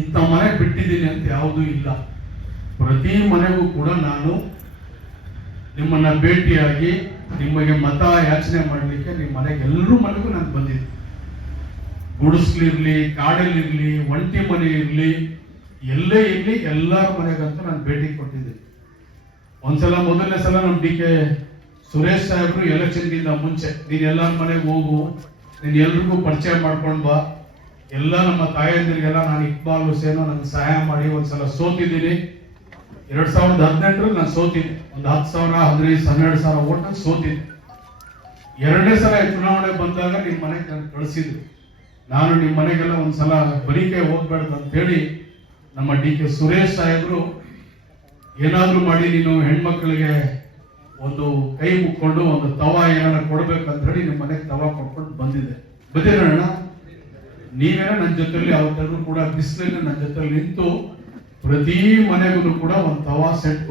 ಇಂಥ ಮನೆ ಬಿಟ್ಟಿದ್ದೀನಿ ಅಂತ ಯಾವುದೂ ಇಲ್ಲ. ಪ್ರತಿ ಮನೆಗೂ ಕೂಡ ನಾನು ನಿಮ್ಮನ್ನ ಭೇಟಿಯಾಗಿ ನಿಮಗೆ ಮತ ಯಾಚನೆ ಮಾಡಲಿಕ್ಕೆ ನಿಮ್ಮ ಮನೆಗೆ ಎಲ್ಲರೂ ಮನೆಗೂ ನಾನು ಬಂದಿದ್ದೆ. ಗುಡಿಸ್ಲಿರ್ಲಿ, ಕಾಡಲ್ಲಿರ್ಲಿ, ಒಂಟಿ ಮನೆ ಇರಲಿ, ಎಲ್ಲೇ ಇರಲಿ, ಎಲ್ಲರ ಮನೆಗಂತೂ ನಾನು ಭೇಟಿ ಕೊಟ್ಟಿದ್ದೆ. ಒಂದ್ಸಲ, ಮೊದಲನೇ ಸಲ ನಮ್ಮ DK ಸುರೇಶ್ ಸಾಹೇಬ್ರು ಎಲೆಕ್ಷನ್ಗಿಂತ ಮುಂಚೆ, ನೀನು ಎಲ್ಲರ ಮನೆಗೆ ಹೋಗು, ನೀನು ಎಲ್ರಿಗೂ ಪರಿಚಯ ಮಾಡ್ಕೊಂಡು ಬಾ, ಎಲ್ಲ ನಮ್ಮ ತಾಯಂದಿರಿಗೆಲ್ಲ ನಾನು ಇಕ್ಬಾಲ್ ಹುಸೇನು ನನಗೆ ಸಹಾಯ ಮಾಡಿ ಒಂದ್ಸಲ ಸೋತಿದ್ದೀನಿ. 2018ರಲ್ಲಿ ನಾನು ಸೋತಿದ್ದೆ. ಒಂದು 10,000, 15,000, 12,000 ಓಟ್ ಸೋತಿದ್ದೆ. ಎರಡನೇ ಸಲ ಚುನಾವಣೆ ಬಂದಾಗ ನಿಮ್ಮ ಮನೆಗೆ ನಾನು ಕಳಿಸಿದ್ರು. ನಾನು ನಿಮ್ಮ ಮನೆಗೆಲ್ಲ ಒಂದ್ಸಲ ಬರಿಕೆ ಹೋಗ್ಬೇಡ್ದು ಅಂತೇಳಿ ನಮ್ಮ DK ಸುರೇಶ್ ಸಾಹೇಬ್ರು ಏನಾದ್ರೂ ಮಾಡಿ ನೀನು ಹೆಣ್ಮಕ್ಳಿಗೆ ಒಂದು ಕೈ ಮುಕ್ಕೊಂಡು ಒಂದು ತವಾ ಏನಾರ ಕೊಡ್ಬೇಕಂತ ಹೇಳಿ ನಿಮ್ಮ ಮನೆಗೆ ತವಾ ಕೊಟ್ಕೊಂಡು ಬಂದಿರೋಣ. ನೀವೇನ ನನ್ನ ಜೊತೆಲಿ ಅವತ್ತೆಲ್ಲರೂ ಕೂಡ ಬಿಸಿಲಲ್ಲಿ ನನ್ನ ಜೊತೆಲಿ ನಿಂತು ಪ್ರತಿ ಮನೆಗೂ ಕೂಡ ಒಂದು ತವಾ ಸೆಟ್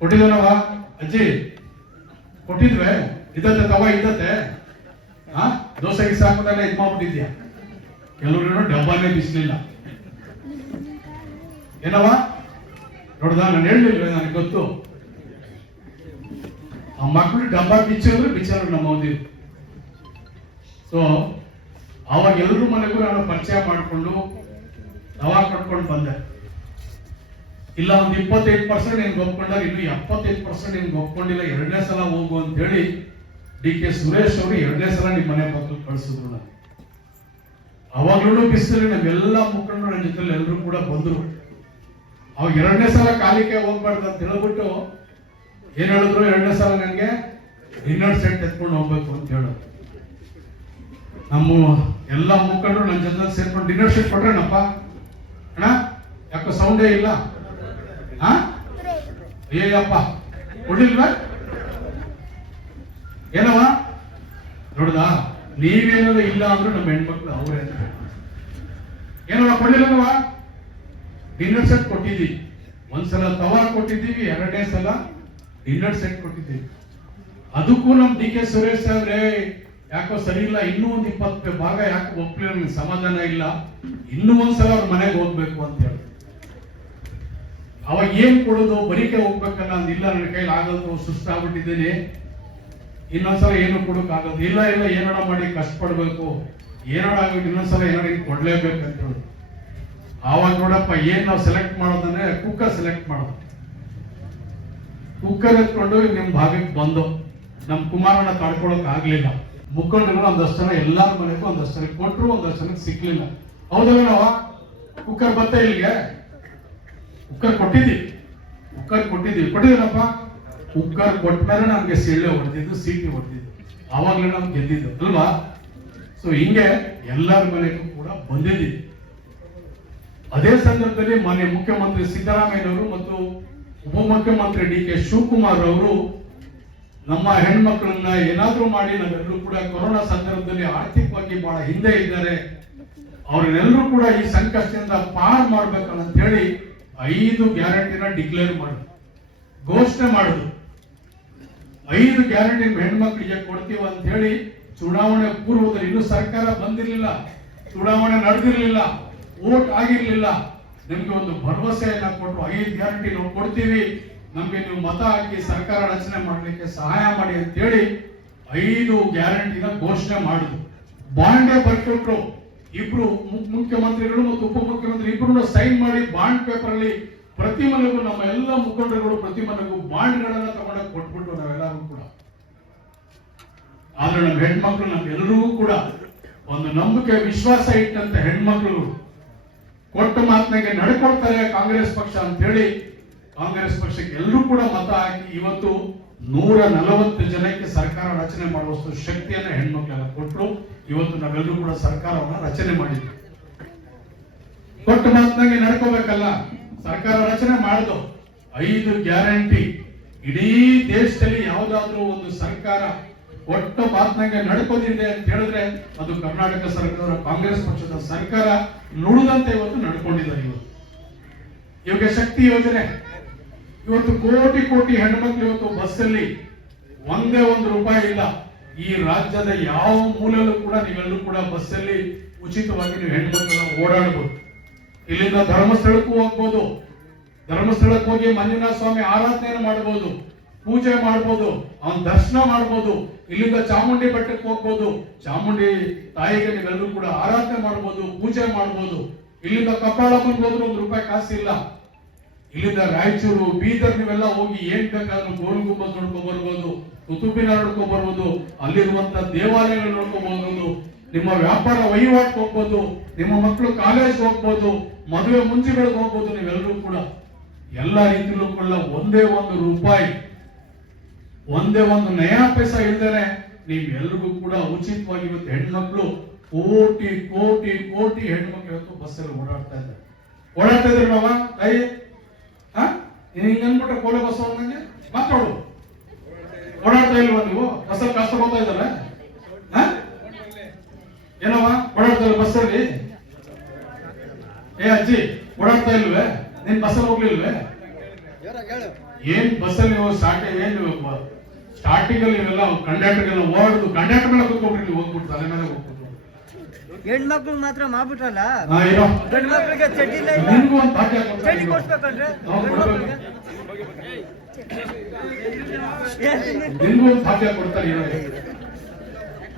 ಕೊಟ್ಟಿದ್ದನವ ಅಜ್ಜಿ, ಕೊಟ್ಟಿದ್ವೆ, ಇದತ್ತೆ ತವಾ ಇದ್ದತ್ತೆ. ದೋಸೆಗೆ ಸಾಕೋದೆಲ್ಲ ಇದು ಮಾಡ್ಬಿಟ್ಟಿದ್ಯಾ? ಕೆಲವ್ರೇನೋ ಡಬ್ಬಾನೇ ಬಿಸ್ಲಿಲ್ಲ. ಏನವ ನೋಡ್ದ, ನಾನು ಹೇಳಲಿಲ್ಲ, ನನಗೆ ಗೊತ್ತು. ಆ ಮಕ್ಕಳು ಡಬ್ಬ ಬಿಚ್ಚರು ನಮ್ಮ ಓದಿ. ಸೊ ಅವಾಗ ಎಲ್ಲರೂ ಮನೆಗೂ ನಾನು ಪರಿಚಯ ಮಾಡಿಕೊಂಡು ತವಾ ಕಟ್ಕೊಂಡು ಬಂದೆ. ಇಲ್ಲ ಒಂದು 25% ನಿನ್ಗೆ ಒಪ್ಕೊಂಡಾಗ, ಇನ್ನು 75% ನಿನ್ಗೆ ಒಪ್ಕೊಂಡಿಲ್ಲ, ಎರಡನೇ ಸಲ ಹೋಗು ಅಂತ ಹೇಳಿ DK ಸುರೇಶ್ ಅವರು ಎರಡನೇ ಸಲ ನಿಮ್ಮ ಮನೆ ಮಕ್ಕಳು ಕಳಿಸಿದ್ರು. ನಾನು ಅವಾಗ್ಲೂ ಬಿಸಿಲು ನಮ್ಮೆಲ್ಲ ಮುಖಂಡರು ನನ್ನ ಜೊತೆಲಿ ಎಲ್ಲರೂ ಕೂಡ ಬಂದ್ರು. ಅವಾಗ ಎರಡನೇ ಸಲ ಕಾಲಿಕೆ ಹೋಗ್ಬಾರ್ದು ಅಂತ ಹೇಳ್ಬಿಟ್ಟು ಏನ್ ಹೇಳಿದ್ರು, ಎರಡನೇ ಸಲ ನನಗೆ ಡಿನ್ನರ್ ಸೆಟ್ ಎತ್ಕೊಂಡು ಹೋಗ್ಬೇಕು ಅಂತ ಹೇಳೋದು. ನಮ್ಮ ಎಲ್ಲ ಮುಖಂಡರು ನನ್ನ ಜೊತೆ ಸೇರ್ಕೊಂಡು ಡಿನ್ನರ್ ಸೆಟ್ ಕೊಟ್ರೇನಪ್ಪ ಅಣ್ಣ? ಯಾಕೋ ಸೌಂಡೇ ಇಲ್ಲ. ಅಯ್ಯಪ್ಪ ಕೊಡ್ಲಿಲ್ವ? ಏನವ ನೋಡ್ದ, ನೀವೇನಾದ್ರು ಇಲ್ಲ ಅಂದ್ರೂ ನಮ್ಮ ಹೆಣ್ಮಕ್ಳು ಅವರೇ. ಏನವ ಕೊಡ್ಲಿಲ್ಲವ? ಡಿನ್ನರ್ ಸೆಟ್ ಕೊಟ್ಟಿದ್ದೀವಿ. ಒಂದ್ಸಲ ತವಾ ಕೊಟ್ಟಿದ್ದೀವಿ, ಎರಡನೇ ಸಲ ಡಿನ್ನರ್ ಸೆಟ್ ಕೊಟ್ಟಿದ್ದೀವಿ. ಅದಕ್ಕೂ ನಮ್ DK ಸುರೇಶ್ ಸಾಹೇಬ್ರೆ ಯಾಕೋ ಸರಿ ಇಲ್ಲ, ಇನ್ನೂ ಒಂದು 20 ಭಾಗ ಯಾಕೆ ಒಪ್ಲಿಲ್ಲ, ನನಗೆ ಸಮಾಧಾನ ಇಲ್ಲ, ಇನ್ನೂ ಒಂದ್ಸಲ ಅವ್ರ ಮನೆಗೆ ಹೋಗ್ಬೇಕು ಅಂತ ಹೇಳಿ. ಅವಾಗ ಏನ್ ಕೊಡೋದು, ಬರಿಕೆ ಹೋಗ್ಬೇಕಲ್ಲ ಅಂದಿಲ್ಲ, ನನ್ನ ಕೈಲಿ ಆಗಲ್ದು, ಸುಸ್ತಾಗ್ಬಿಟ್ಟಿದ್ದೀನಿ, ಇನ್ನೊಂದ್ಸಲ ಏನು ಕೊಡೋಕ್ ಆಗದು. ಇಲ್ಲ ಏನಾರ ಮಾಡಿ ಕಷ್ಟಪಡ್ಬೇಕು, ಏನಾರ ಆಗ್ಬೇಕು, ಇನ್ನೊಂದ್ಸಲ ಏನಾರ ಕೊಡ್ಲೇಬೇಕು ಅಂತ ಹೇಳಿ. ಆವಾಗ ನೋಡಪ್ಪ ಏನ್ ನಾವು ಸೆಲೆಕ್ಟ್ ಮಾಡೋದಂದ್ರೆ ಕುಕ್ಕರ್ ಸೆಲೆಕ್ಟ್ ಮಾಡೋದು. ಕುಕ್ಕರ್ ಎತ್ಕೊಂಡು ನಿಮ್ ಭಾಗಕ್ಕೆ ಬಂದು ನಮ್ ಕುಮಾರಣ್ಣ ತಡ್ಕೊಳಕ್ ಆಗ್ಲಿಲ್ಲ. ಮುಖಂಡರು ಒಂದಷ್ಟು ಜನ ಎಲ್ಲಾರ ಮನೆಗೂ ಒಂದಷ್ಟು ಜನ ಕೊಟ್ಟರು, ಒಂದಷ್ಟು ಜನಕ್ಕೆ ಸಿಕ್ಲಿಲ್ಲ. ಹೌದಲ್ಲ ನಾವ ಕುಕ್ಕರ್ ಬತ್ತ ಇಲ್ಲಿಗೆ ಕುಕ್ಕರ್ ಕೊಟ್ಟಿದ್ದೀನಪ್ಪ. ಕುಕ್ಕರ್ ಕೊಟ್ಮೇಲೆ ನಮ್ಗೆ ಸಿಳ್ಳೆ ಹೊಡೆದಿದ್ದು, ಸೀಟಿ ಹೊಡೆದಿದ್ದು, ಆವಾಗಲೇ ನಮ್ಗೆ ಗೆದ್ದಿದ್ದು ಅಲ್ವಾ? ಸೊ ಹಿಂಗೆ ಎಲ್ಲರ ಮನೆಗೂ ಕೂಡ ಬಂದಿದ್ದೀವಿ. ಅದೇ ಸಂದರ್ಭದಲ್ಲಿ ಮಾನ್ಯ ಮುಖ್ಯಮಂತ್ರಿ ಸಿದ್ದರಾಮಯ್ಯನವರು ಮತ್ತು ಉಪಮುಖ್ಯಮಂತ್ರಿ DK ಶಿವಕುಮಾರ್ ಅವರು ನಮ್ಮ ಹೆಣ್ಮಕ್ಳನ್ನ ಏನಾದ್ರೂ ಮಾಡಿ ನಾವೆಲ್ಲರೂ ಕೂಡ ಕೊರೋನಾ ಸಂದರ್ಭದಲ್ಲಿ ಆರ್ಥಿಕವಾಗಿ ಬಹಳ ಹಿಂದೆ ಇದ್ದಾರೆ, ಅವ್ರನ್ನೆಲ್ಲರೂ ಕೂಡ ಈ ಸಂಕಷ್ಟದಿಂದ ಪಾರ್ ಮಾಡ್ಬೇಕಂತ ಹೇಳಿ 5 ಗ್ಯಾರಂಟಿನ ಡಿಕ್ಲೇರ್ ಮಾಡುದು, ಘೋಷಣೆ ಮಾಡುದು. 5 ಗ್ಯಾರಂಟಿ ಹೆಣ್ಮಕ್ಳಿಗೆ ಕೊಡ್ತೀವಿ ಅಂತ ಹೇಳಿ ಚುನಾವಣೆ ಪೂರ್ವದಲ್ಲಿ ಇನ್ನೂ ಸರ್ಕಾರ ಬಂದಿರಲಿಲ್ಲ, ಚುನಾವಣೆ ನಡೆದಿರಲಿಲ್ಲ, ವೋಟ್ ಆಗಿರ್ಲಿಲ್ಲ, ನಿಮ್ಗೆ ಒಂದು ಭರವಸೆಯನ್ನ ಕೊಟ್ಟು 5 ಗ್ಯಾರಂಟಿ ನಾವು ಕೊಡ್ತೀವಿ, ನಮ್ಗೆ ನೀವು ಮತ ಹಾಕಿ ಸರ್ಕಾರ ರಚನೆ ಮಾಡಲಿಕ್ಕೆ ಸಹಾಯ ಮಾಡಿ ಅಂತ ಹೇಳಿ 5 ಗ್ಯಾರಂಟಿನ ಘೋಷಣೆ ಮಾಡುದು. ಬಾಂಡೇ ಬರ್ಕೊಟ್ರು, ಇಬ್ರು ಮುಖ್ಯಮಂತ್ರಿಗಳು ಮತ್ತು ಉಪಮುಖ್ಯಮಂತ್ರಿ ಇಬ್ರು ಸೈನ್ ಮಾಡಿ ಬಾಂಡ್ ಪೇಪರ್ ಅಲ್ಲಿ ಪ್ರತಿ ಮನೆಗೂ ನಮ್ಮ ಎಲ್ಲ ಮುಖಂಡರುಗಳು ಪ್ರತಿ ಮನೆಗೂ ಬಾಂಡ್ಗಳನ್ನ ತಗೊಂಡಾಗ ಕೊಟ್ಬಿಟ್ಟು ನಾವೆಲ್ಲರೂ ಕೂಡ. ಆದ್ರೆ ನಮ್ಮ ಹೆಣ್ಮಕ್ಳು ನಮ್ಗೆಲ್ಲರಿಗೂ ಕೂಡ ಒಂದು ನಂಬಿಕೆ ವಿಶ್ವಾಸ ಇಟ್ಟಂತ ಹೆಣ್ಮಕ್ಳು ಕೊಟ್ಟ ಮಾತನಾಗೆ ನಡ್ಕೊಳ್ತಾರೆ ಕಾಂಗ್ರೆಸ್ ಪಕ್ಷ ಅಂತ ಹೇಳಿ ಕಾಂಗ್ರೆಸ್ ಪಕ್ಷಕ್ಕೆ ಎಲ್ಲರೂ ಕೂಡ ಮತ ಹಾಕಿ ಇವತ್ತು 140 ಜನಕ್ಕೆ ಸರ್ಕಾರ ರಚನೆ ಮಾಡುವಷ್ಟು ಶಕ್ತಿಯನ್ನ ಹೆಣ್ಮಕ್ಳೆಲ್ಲ ಕೊಟ್ಟರು. ಇವತ್ತು ನಾವೆಲ್ಲರೂ ಕೂಡ ಸರ್ಕಾರವನ್ನ ರಚನೆ ಮಾಡಿದ್ವಿ. ಕೊಟ್ಟ ಮಾತನಾಗೆ ನಡ್ಕೋಬೇಕಲ್ಲ, ಸರ್ಕಾರ ರಚನೆ ಮಾಡುದು 5 ಗ್ಯಾರಂಟಿ. ಇಡೀ ದೇಶದಲ್ಲಿ ಯಾವುದಾದ್ರೂ ಒಂದು ಸರ್ಕಾರ ಒಟ್ಟ ಮಾತನಾಗೆ ನಡ್ಕೋದಿದೆ ಅಂತ ಹೇಳಿದ್ರೆ ಅದು ಕರ್ನಾಟಕ ಸರ್ಕಾರ, ಕಾಂಗ್ರೆಸ್ ಪಕ್ಷದ ಸರ್ಕಾರ ನುಡಿದಂತೆ ಇವತ್ತು ನಡ್ಕೊಂಡಿದ್ದಾರೆ. ಇವಾಗ ಶಕ್ತಿ ಯೋಜನೆ ಇವತ್ತು ಕೋಟಿ ಕೋಟಿ ಹೆಣ್ಮಕ್ಳು ಇವತ್ತು ಬಸ್ಸಲ್ಲಿ ಒಂದೇ ₹1 ಇಲ್ಲ. ಈ ರಾಜ್ಯದ ಯಾವ ಮೂಲೆಯಲ್ಲೂ ಕೂಡ ನೀವೆಲ್ಲರೂ ಕೂಡ ಬಸ್ಸಲ್ಲಿ ಉಚಿತವಾಗಿ ನೀವು ಹೆಣ್ಮಕ್ಳೆಲ್ಲ ಓಡಾಡಬಹುದು. ಇಲ್ಲಿಂದ ಧರ್ಮಸ್ಥಳಕ್ಕೂ ಹೋಗ್ಬೋದು, ಧರ್ಮಸ್ಥಳಕ್ಕೆ ಹೋಗಿ ಮಂಜುನಾಥ ಸ್ವಾಮಿ ಆರಾಧನೆಯನ್ನು ಮಾಡಬಹುದು, ಪೂಜೆ ಮಾಡಬಹುದು, ಅವನ ದರ್ಶನ ಮಾಡಬಹುದು. ಇಲ್ಲಿಂದ ಚಾಮುಂಡಿ ಬೆಟ್ಟಕ್ಕೆ ಹೋಗ್ಬೋದು, ಚಾಮುಂಡಿ ತಾಯಿಗೆ ನೀವೆಲ್ಲರೂ ಕೂಡ ಆರಾಧನೆ ಮಾಡಬಹುದು, ಪೂಜೆ ಮಾಡಬಹುದು. ಇಲ್ಲಿಂದ ಕಪಾಳಮ್ಮನ್ಗೆ ಹೋದ್ರೆ ₹1 ಕಾಸಿಲ್ಲ. ಇಲ್ಲಿಂದ ರಾಯಚೂರು, ಬೀದರ್ ನೀವೆಲ್ಲ ಹೋಗಿ ಏನ್ ಬೇಕಾದ್ರೂ ಗೋಲ್ ಗುಂಬಜ್ ನೋಡ್ಕೊಂಡ್ ಬರ್ಬೋದು, ಕುತುಬಿನಾರ್ ನೋಡ್ಕೊಂಡ್ ಬರ್ಬೋದು, ಅಲ್ಲಿರುವಂತ ದೇವಾಲಯಗಳು ನೋಡ್ಕೊಂಡ್ ಬರ್ಬೋದು, ನಿಮ್ಮ ವ್ಯಾಪಾರ ವಹಿವಾಟು ಹೋಗ್ಬೋದು, ನಿಮ್ಮ ಮಕ್ಕಳು ಕಾಲೇಜ್ ಹೋಗ್ಬೋದು, ಮದುವೆ ಮುಂಜಿಗಳಿಗೆ ಹೋಗ್ಬೋದು. ನೀವೆಲ್ಲರೂ ಕೂಡ ಎಲ್ಲ ರೀತಿಯಲ್ಲೂ ಕೂಡ ಒಂದೇ ₹1, ಒಂದೇ ಒಂದು ನಯಾ ಪೈಸಾ ಇಲ್ದೇನೆ ನೀವೆಲ್ಲರಿಗೂ ಕೂಡ ಉಚಿತವಾಗಿ ಇವತ್ತು ಹೆಣ್ಮಕ್ಳು ಕೋಟಿ ಕೋಟಿ ಕೋಟಿ ಹೆಣ್ಮಕ್ಳು ಇವತ್ತು ಬಸ್ಸಲ್ಲಿ ಓಡಾಡ್ತಾ ಇದ್ದಾರೆ ನಾವ ತಾಯಿ. ಹಿಂಗ ಅನ್ಬಿಟ್ರೆ ಕೋಲೆ ಬಸ್ ನಂಗೆ ಮಾತಾಡು, ಓಡಾಡ್ತಾ ಇಲ್ವಾ ನೀವು? ಬಸ್ಸಲ್ಲಿ ಕಷ್ಟ ಬರ್ತಾ ಇದ್ದಾರೆ ಏನವ? ಓಡಾಡ್ತಾ ಇಲ್ಲ ಬಸ್ಸಲ್ಲಿ? ಏ ಅಜ್ಜಿ ಓಡಾಡ್ತಾ ಇಲ್ವೇ? ನೀನ್ ಬಸ್ಸಲ್ಲಿ ಹೋಗ್ಲಿಲ್ವೇ? ಏನ್ ಬಸ್ಸಲ್ಲಿ ನೀವು ಸ್ಟಾರ್ಟಿಂಗ್ ಅಲ್ಲಿ ನೀವೆಲ್ಲ ಕಂಡಕ್ಟರ್ಗೆಲ್ಲ ಓಡುದು, ಕಂಡಕ್ಟರ್ ಮೇಲೆ ಕೂತ್ಕೊಂಡ್ಬಿಟ್ಟು ಹೋಗ್ಬಿಟ್ಟು ತಲೆ ಮೇಲೆ ಹೋಗ್ಬಿಟ್ಟು ಹೆಣ್ಮಕ್ಳು ಮಾತ್ರ ಮಾಡ್ಬಿಟ್ರಲ್ಲ, ಗಂಡು ಮಕ್ಳಿಗೆ ಚಡ್ಡಿ ನಿನ್ಗೂ ಒಂದು ಭಾಗ್ಯ ಚಡ್ಡಿ ಕೊಡ್ಸ್ಬೇಕಂದ್ರೆ ನಿನ್ಗೂ ಒಂದು ಭಾಗ್ಯ ಕೊಡ್ತಾರೆ ಇವಾಗ.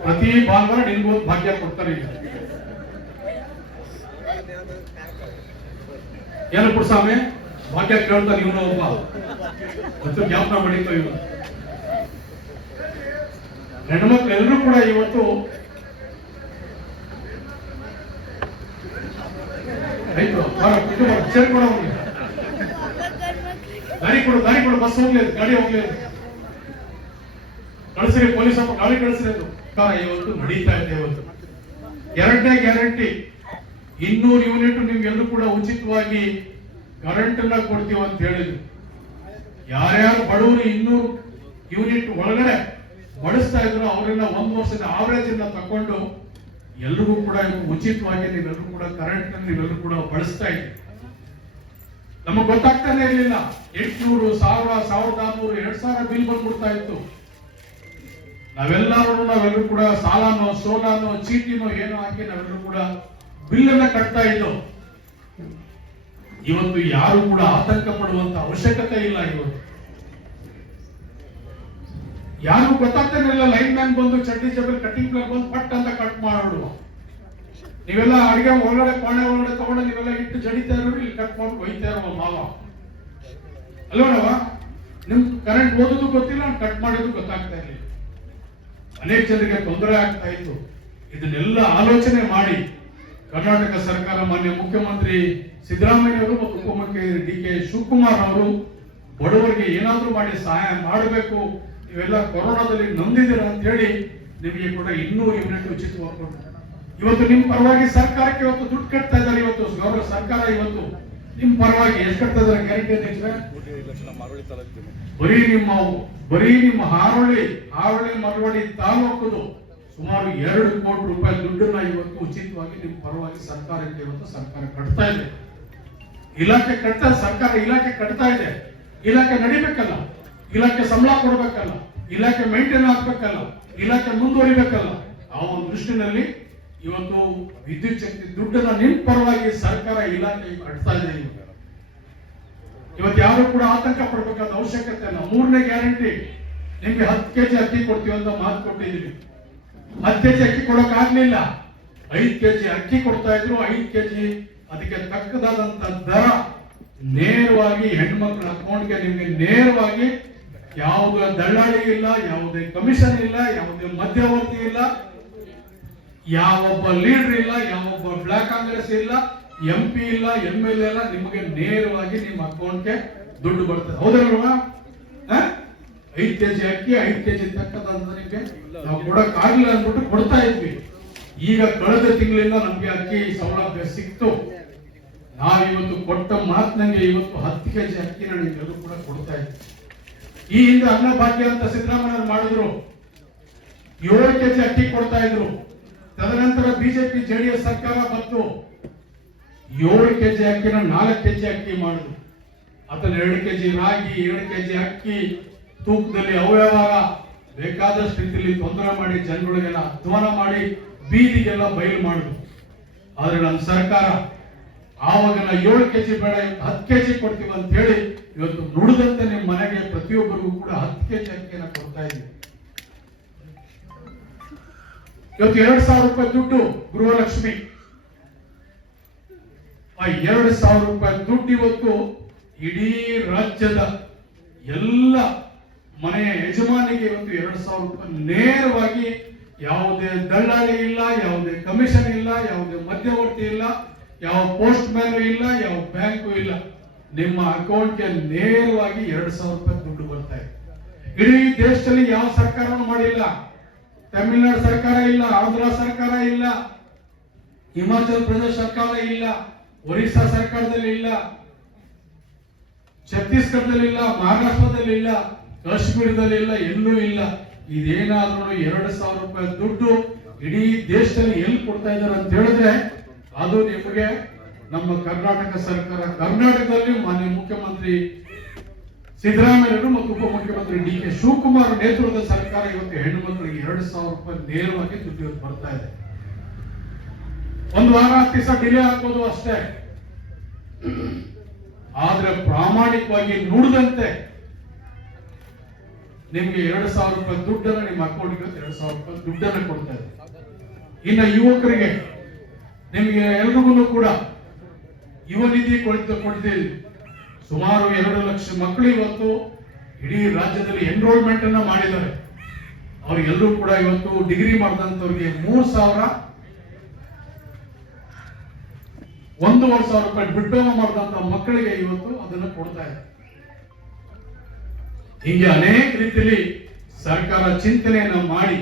ಪ್ರತಿ ಭಾನುವಾರ ನಿನ್ಗೂ ಒಂದು ಭಾಗ್ಯ ಕೊಡ್ತಾರೆ. ಈಗ ಏನು ಸ್ವಾಮಿ ಭಾಗ್ಯ ಕೇಳ್ತಾನೆ ಇವನು ಒಬ್ಬ ಮತ್ತು ಜ್ಞಾಪನ ಮಾಡಿತ್ತು ಇವನು. ಹೆಣ್ಮಕ್ಳು ಎಲ್ಲರೂ ಕೂಡ ಇವತ್ತು ಆಯ್ತು ಸೇರ್ಕೊಡ ಗಾಡಿ ಕೊಡು ಬಸ್ ಹೋಗ್ಲಿ, ಗಾಡಿ ಹೋಗ್ಲಿ, ಕಳಿಸ್ರಿ ಪೊಲೀಸ್ ಅಪ್ಪ ಗಾಡಿ ಕಳಿಸ್ರಿ. ಅದು ಇವತ್ತು ನಡೀತಾ ಇದೆ. ಇವತ್ತು 2ನೇ ಗ್ಯಾರಂಟಿ 200 ಯೂನಿಟ್ ನಿಮ್ಗೆಲ್ಲರೂ ಕೂಡ ಉಚಿತವಾಗಿ ಕರೆಂಟ್ ಅನ್ನ ಕೊಡ್ತೀವಿ ಅಂತ ಹೇಳಿದ್ರು. ಯಾರ್ಯಾರು ಬಡವರು 200 ಯೂನಿಟ್ ಒಳಗಡೆ ಬಳಸ್ತಾ ಇದ್ರು ಅವರನ್ನ 1 ವರ್ಷದ ಆವರೇಜ್ ಅನ್ನ ತಕೊಂಡು ಎಲ್ರಿಗೂ ಕೂಡ ಉಚಿತವಾಗಿ ನೀವೆಲ್ಲರೂ ಕೂಡ ಕರೆಂಟ್ ನೀವೆಲ್ಲರೂ ಕೂಡ ಬಳಸ್ತಾ ಇದ್ರಿ. ನಮಗ್ ಗೊತ್ತಾಗ್ತಾನೆ ಇರಲಿಲ್ಲ. 800, 1000, 1400, 2000 ಬಿಲ್ ಬಂದ್ಬಿಡ್ತಾ ಇತ್ತು. ನಾವೆಲ್ಲರೂ ಕೂಡ ಸಾಲನೋ ಸೋಲಾನೋ ಚೀಟಿನೋ ಏನೋ ಹಾಕಿ ನಾವೆಲ್ಲರೂ ಕೂಡ ಬಿಲ್ ಅನ್ನ ಕಟ್ತಾ ಇದ್ದು. ಇವತ್ತು ಯಾರು ಕೂಡ ಆತಂಕ ಪಡುವಂತ ಅವಶ್ಯಕತೆ ಇಲ್ಲ. ಇವತ್ತು ಯಾರು ಗೊತ್ತಾಗ್ತಾನೆ ಇಲ್ಲ. ಲೈನ್ ಮ್ಯಾನ್ ಬಂದು ಚಡ್ಡಿ ಜಬಲ್ ಕಟಿಂಗ್ ಪ್ಲೇರ್ ಬಂದು ಪಟ್ ಅಂತ ಕಟ್ ಮಾಡೋದು. ನೀವೆಲ್ಲ ಅಡಿಗೆ ಒಳಗಡೆ ಕೋಣೆ ಒಳಗಡೆ ತಗೊಂಡು ನೀವೆಲ್ಲ ಇಟ್ಟು ಜಡಿತಾ ಇರೋರು, ಇಲ್ಲಿ ಕಟ್ ಮಾಡಿ ಒಯ್ತಾ ಇರೋ ಮಾವ ಅಲ್ವನವ. ನಿಮ್ ಕರೆಂಟ್ ಓದೋದು ಗೊತ್ತಿಲ್ಲ, ಕಟ್ ಮಾಡೋದು ಗೊತ್ತಾಗ್ತಾ ಇರಲಿಲ್ಲ. ಅನೇಕ ಜನರಿಗೆ ತೊಂದರೆ ಆಗ್ತಾ ಇತ್ತು. ಇದನ್ನೆಲ್ಲ ಆಲೋಚನೆ ಮಾಡಿ ಕರ್ನಾಟಕ ಸರ್ಕಾರ ಮಾನ್ಯ ಮುಖ್ಯಮಂತ್ರಿ ಸಿದ್ದರಾಮಯ್ಯ ಅವರು ಮತ್ತು ಉಪಮುಖ್ಯಮಂತ್ರಿ DK ಶಿವಕುಮಾರ್ ಅವರು ಬಡವರಿಗೆ ಏನಾದ್ರೂ ಮಾಡಿ ಸಹಾಯ ಮಾಡಬೇಕು, ಇವೆಲ್ಲ ಕೊರೋನಾದಲ್ಲಿ ನೊಂದಿದ್ದೀರ ಅಂತ ಹೇಳಿ ನಿಮಗೆ ಕೂಡ 200 ಯೂನಿಟ್ ಉಚಿತವಾಗಿ ಕೊಡ್ತಾರೆ. ಇವತ್ತು ನಿಮ್ ಪರವಾಗಿ ಸರ್ಕಾರಕ್ಕೆ ಇವತ್ತು ದುಡ್ಡು ಕಟ್ತಾ ಇದ್ದಾರೆ. ಇವತ್ತು ಗೌರವ ಸರ್ಕಾರ ಇವತ್ತು ನಿಮ್ ಪರವಾಗಿ ಎಷ್ಟು ಕಟ್ತಾ ಇದ್ದಾರೆ ಗ್ಯಾರಂಟಿ ಅಧ್ಯಕ್ಷರೇ? ಬರೀ ನಿಮ್ಮ ಹಾರೋಳಿ ಮರವಾಡಿ ತಾಲೂಕುದು ಸುಮಾರು 2 ಕೋಟಿ ರೂಪಾಯಿ ದುಡ್ಡನ್ನ ಇವತ್ತು ಉಚಿತವಾಗಿ ನಿಮ್ಮ ಪರವಾಗಿ ಸರ್ಕಾರಕ್ಕೆ ಇವತ್ತು ಸರ್ಕಾರ ಕಟ್ತಾ ಇದೆ. ಇಲಾಖೆ ಕಟ್ತಾ ಸರ್ಕಾರ ಇಲಾಖೆ ಕಟ್ತಾ ಇದೆ. ಇಲಾಖೆ ನಡಿಬೇಕಲ್ಲ, ಇಲಾಖೆ ಸಂಬಳ ಕೊಡ್ಬೇಕಲ್ಲ. ಇಲಾಖೆ ಮೇಂಟೈನ್ ಆಗ್ಬೇಕಲ್ಲ, ಇಲಾಖೆ ಮುಂದುವರಿಬೇಕಲ್ಲ. ಆ ಒಂದು ದೃಷ್ಟಿನಲ್ಲಿ ಇವತ್ತು ವಿದ್ಯುತ್ ಶಕ್ತಿ ದುಡ್ಡನ್ನ ನಿಮ್ ಪರವಾಗಿ ಸರ್ಕಾರ ಇಲಾಖೆ ಕಟ್ತಾ ಇದೆ. ಇವತ್ತು ಯಾರು ಕೂಡ ಆತಂಕ ಪಡಬೇಕಾದ ಅವಶ್ಯಕತೆ ಇಲ್ಲ. 3ನೇ ಗ್ಯಾರಂಟಿ ನಿಮ್ಗೆ 10 ಕೆಜಿ ಅಕ್ಕಿ ಕೊಡ್ತೀವಿ ಅಂತ ಮಾತು ಕೊಟ್ಟಿದ್ದೀವಿ. 10 ಕೆಜಿ ಅಕ್ಕಿ ಕೊಡಕ್ ಆಗ್ಲಿಲ್ಲ, 5 ಕೆಜಿ ಅಕ್ಕಿ ಕೊಡ್ತಾ ಇದ್ರು. 5 ಕೆಜಿ ಅದಕ್ಕೆ ತಕ್ಕದಾದಂತ ದರ ನೇರವಾಗಿ ಹೆಣ್ಮಕ್ಳ ಅಕೌಂಟ್ಗೆ ನಿಮ್ಗೆ ನೇರವಾಗಿ, ಯಾವುದೇ ದಳ್ಳಾಳಿ ಇಲ್ಲ, ಯಾವುದೇ ಕಮಿಷನ್ ಇಲ್ಲ, ಯಾವುದೇ ಮಧ್ಯವರ್ತಿ ಇಲ್ಲ, ಯಾವೊಬ್ಬ ಲೀಡರ್ ಇಲ್ಲ, ಯಾವೊಬ್ಬ ಬ್ಲಾಕ್ ಕಾಂಗ್ರೆಸ್ ಇಲ್ಲ, MP ಇಲ್ಲ, MLA ಇಲ್ಲ, ನಿಮಗೆ ನೇರವಾಗಿ ನಿಮ್ಮ ಅಕೌಂಟ್ಗೆ ದುಡ್ಡು ಬರ್ತದೆ. ಹೌದಲ್ವಾ? 5 ಕೆಜಿ ಅಕ್ಕಿ 5 ಕೆಜಿ ತಕ್ಕದಂತ ನಿಮಗೆ ನಾವು ಕೊಡಕ್ ಆಗಿಲ್ಲ ಅಂದ್ಬಿಟ್ಟು ಕೊಡ್ತಾ ಇದ್ವಿ. ಈಗ ಕಳೆದ ತಿಂಗಳಿಂದ ನಮ್ಗೆ ಅಕ್ಕಿ ಸೌಲಭ್ಯ ಸಿಕ್ತು. ನಾವಿವತ್ತು ಕೊಟ್ಟ ಮಾತಿನಂಗೆ ಇವತ್ತು 10 ಕೆಜಿ ಅಕ್ಕಿನ ನಿಮ್ಗೆಲ್ಲರೂ ಕೂಡ ಕೊಡ್ತಾ ಇದ್ವಿ. ಈ ಹಿಂದೆ ಅನ್ನಭಾಗ್ಯ ಅಂತ ಸಿದ್ದರಾಮಯ್ಯ ಮಾಡಿದ್ರು, 7 ಕೆಜಿ ಅಕ್ಕಿ ಕೊಡ್ತಾ ಇದ್ರು. ತದನಂತರ ಬಿಜೆಪಿ JDS ಸರ್ಕಾರ ಬಂತು, 7 ಕೆಜಿ ಅಕ್ಕಿನ 4 ಕೆಜಿ ಅಕ್ಕಿ ಮಾಡಿದ್ರು. ಅದನ್ನ 2 ಕೆಜಿ ರಾಗಿ, 2 ಕೆಜಿ ಅಕ್ಕಿ ತೂಕದಲ್ಲಿ ಅವ್ಯವಹಾರ, ಬೇಕಾದಷ್ಟು ರೀತಿಯಲ್ಲಿ ತೊಂದರೆ ಮಾಡಿ ಜನಗಳಿಗೆಲ್ಲ ಅಧ್ವಾನ ಮಾಡಿ ಬೀದಿಗೆಲ್ಲ ಬಯಲು ಮಾಡಿದ್ರು. ಆದ್ರೆ ನಮ್ಮ ಸರ್ಕಾರ ಆವಾಗೆಲ್ಲ 7 ಕೆಜಿ ಬೇಡ 10 ಕೆಜಿ ಕೊಡ್ತೀವಿ ಅಂತ ಹೇಳಿ ಇವತ್ತು ನುಡಿದಂತೆ ನಿಮ್ಮ ಮನೆಗೆ ಪ್ರತಿಯೊಬ್ಬರಿಗೂ ಕೂಡ 10 ಕೆಜಿ ಅಕ್ಕಿಯನ್ನು ಕೊಡ್ತಾ ಇದ್ದೀವಿ. ಇವತ್ತು 2,000 ರೂಪಾಯಿ ದುಡ್ಡು ಗೃಹಲಕ್ಷ್ಮಿ, ಆ 2,000 ರೂಪಾಯಿ ದುಡ್ಡು ಇವತ್ತು ಇಡೀ ರಾಜ್ಯದ ಎಲ್ಲ ಮನೆಯ ಯಜಮಾನಿಗೆ ಇವತ್ತು 2,000 ರೂಪಾಯಿ ನೇರವಾಗಿ, ಯಾವುದೇ ದಳ್ಳಾಳಿ ಇಲ್ಲ, ಯಾವುದೇ ಕಮಿಷನ್ ಇಲ್ಲ, ಯಾವುದೇ ಮಧ್ಯವರ್ತಿ ಇಲ್ಲ, ಯಾವ ಪೋಸ್ಟ್ ಮ್ಯಾನ್ ಇಲ್ಲ, ಯಾವ ಬ್ಯಾಂಕು ಇಲ್ಲ, ನಿಮ್ಮ ಅಕೌಂಟ್ಗೆ ನೇರವಾಗಿ 2,000 ರೂಪಾಯಿ ದುಡ್ಡು ಬರ್ತಾ ಇದೆ. ಇಡೀ ದೇಶದಲ್ಲಿ ಯಾವ ಸರ್ಕಾರನೂ ಮಾಡಿಲ್ಲ. ತಮಿಳುನಾಡು ಸರ್ಕಾರ ಇಲ್ಲ, ಆಂಧ್ರ ಸರ್ಕಾರ ಇಲ್ಲ, ಹಿಮಾಚಲ ಪ್ರದೇಶ ಸರ್ಕಾರ ಇಲ್ಲ, ಒರಿಸ್ಸಾ ಸರ್ಕಾರದಲ್ಲಿ ಇಲ್ಲ, ಛತ್ತೀಸ್ಗಢದಲ್ಲಿ ಇಲ್ಲ, ಮಹಾರಾಷ್ಟ್ರದಲ್ಲಿ ಇಲ್ಲ, ಕಾಶ್ಮೀರದಲ್ಲಿ ಇಲ್ಲ, ಎಲ್ಲೂ ಇಲ್ಲ. ಇದೇನಾದ್ರೂ 2,000 ರೂಪಾಯಿ ದುಡ್ಡು ಇಡೀ ದೇಶದಲ್ಲಿ ಎಲ್ಲಿ ಕೊಡ್ತಾ ಇದ್ದಾರೆ ಅಂತ ಹೇಳಿದ್ರೆ ಅದು ನಿಮಗೆ ನಮ್ಮ ಕರ್ನಾಟಕ ಸರ್ಕಾರ, ಕರ್ನಾಟಕದಲ್ಲಿ ಮಾನ್ಯ ಮುಖ್ಯಮಂತ್ರಿ ಸಿದ್ದರಾಮಯ್ಯ ಮತ್ತು ಉಪಮುಖ್ಯಮಂತ್ರಿ DK ಶಿವಕುಮಾರ್ ನೇತೃತ್ವದ ಸರ್ಕಾರ ಇವತ್ತು ಹೆಣ್ಣು ಮಕ್ಕಳಿಗೆ 2,000 ರೂಪಾಯಿ ನೇರವಾಗಿ ದುಡ್ಡು ಬರ್ತಾ ಇದೆ. ಒಂದು ವಾರ 10 ದಿವಸ ಡಿಲೇ ಆಗ್ಬೋದು ಅಷ್ಟೇ, ಆದ್ರೆ ಪ್ರಾಮಾಣಿಕವಾಗಿ ನುಡಿದಂತೆ ನಿಮ್ಗೆ 2,000 ರೂಪಾಯಿ ದುಡ್ಡನ್ನ ನಿಮ್ಮ ಅಕೌಂಟ್ಗೆ 2,000 ರೂಪಾಯಿ ದುಡ್ಡನ್ನ ಕೊಡ್ತಾ ಇದೆ. ಇನ್ನು ಯುವಕರಿಗೆ ನಿಮಗೆ ಎಲ್ರಿಗೂ ಕೂಡ ಯುವ ನಿಧಿ ಕೊಡ್ತೀವಿ. ಸುಮಾರು 2 ಲಕ್ಷ ಮಕ್ಕಳು ಇವತ್ತು ಇಡೀ ರಾಜ್ಯದಲ್ಲಿ ಎನ್ರೋಲ್ಮೆಂಟ್ ಅನ್ನ ಮಾಡಿದ್ದಾರೆ. ಅವ್ರಿಗೆಲ್ಲರೂ ಕೂಡ ಇವತ್ತು ಡಿಗ್ರಿ ಮಾಡಿದಂತವ್ರಿಗೆ 3,000, 1,500 ರೂಪಾಯಿ ಡಿಪ್ಲೊಮಾ ಮಾಡಿದಂತ ಮಕ್ಕಳಿಗೆ ಇವತ್ತು ಅದನ್ನು ಕೊಡ್ತಾ ಇದೆ. ಹೀಗೆ ಅನೇಕ ರೀತಿಯಲ್ಲಿ ಸರ್ಕಾರ ಚಿಂತನೆಯನ್ನ ಮಾಡಿ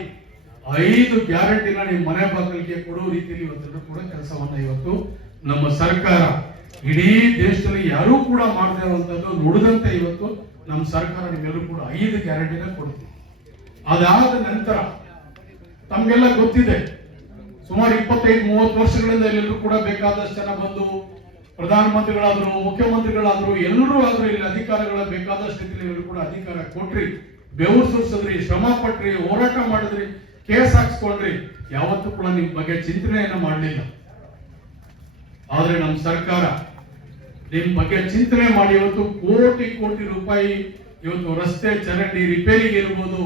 5 ಗ್ಯಾರಂಟಿನ ನಿಮ್ಮ ಮನೆ ಬಾಗಿಲಿಗೆ ಕೊಡುವ ರೀತಿಯಲ್ಲಿ ಇವತ್ತು ಕೂಡ ಕೆಲಸವನ್ನ ಇವತ್ತು ನಮ್ಮ ಸರ್ಕಾರ ಇಡೀ ದೇಶದಲ್ಲಿ ಯಾರೂ ಕೂಡ ಮಾಡದೇ ಇರುವಂತದ್ದು ನುಡಿದಂತೆ ಇವತ್ತು ನಮ್ಮ ಸರ್ಕಾರ ನಿಮ್ಗೆಲ್ಲರೂ ಕೂಡ 5 ಗ್ಯಾರಂಟಿನ ಕೊಡ್ತೀವಿ. ಅದಾದ ನಂತರ ತಮ್ಗೆಲ್ಲ ಗೊತ್ತಿದೆ, ಸುಮಾರು 25-30 ವರ್ಷಗಳಿಂದ ಎಲ್ಲರೂ ಕೂಡ ಬೇಕಾದಷ್ಟು ಜನ ಬಂದು ಪ್ರಧಾನಮಂತ್ರಿಗಳಾದ್ರು, ಮುಖ್ಯಮಂತ್ರಿಗಳಾದ್ರು, ಎಲ್ಲರೂ ಆದ್ರೂ ಇಲ್ಲಿ ಅಧಿಕಾರಗಳ ಬೇಕಾದಷ್ಟು ರೀತಿಯಲ್ಲಿ ಕೂಡ ಅಧಿಕಾರ ಕೊಟ್ರಿ, ಬೆವರು ಸುರಿಸಿದ್ರಿ, ಶ್ರಮ ಪಟ್ರಿ, ಹೋರಾಟ ಮಾಡಿದ್ರಿ, ಕೇಸ್ ಹಾಕ್ಸ್ಕೊಂಡ್ರಿ, ಯಾವತ್ತೂ ಕೂಡ ನಿಮ್ ಬಗ್ಗೆ ಚಿಂತನೆಯನ್ನ ಮಾಡಲಿಲ್ಲ. ಆದ್ರೆ ನಮ್ಮ ಸರ್ಕಾರ ನಿಮ್ ಬಗ್ಗೆ ಚಿಂತನೆ ಮಾಡಿ ಇವತ್ತು ಕೋಟಿ ಕೋಟಿ ರೂಪಾಯಿ ಇವತ್ತು ರಸ್ತೆ ಚರಂಡಿ ರಿಪೇರಿಗೆ ಇರ್ಬೋದು,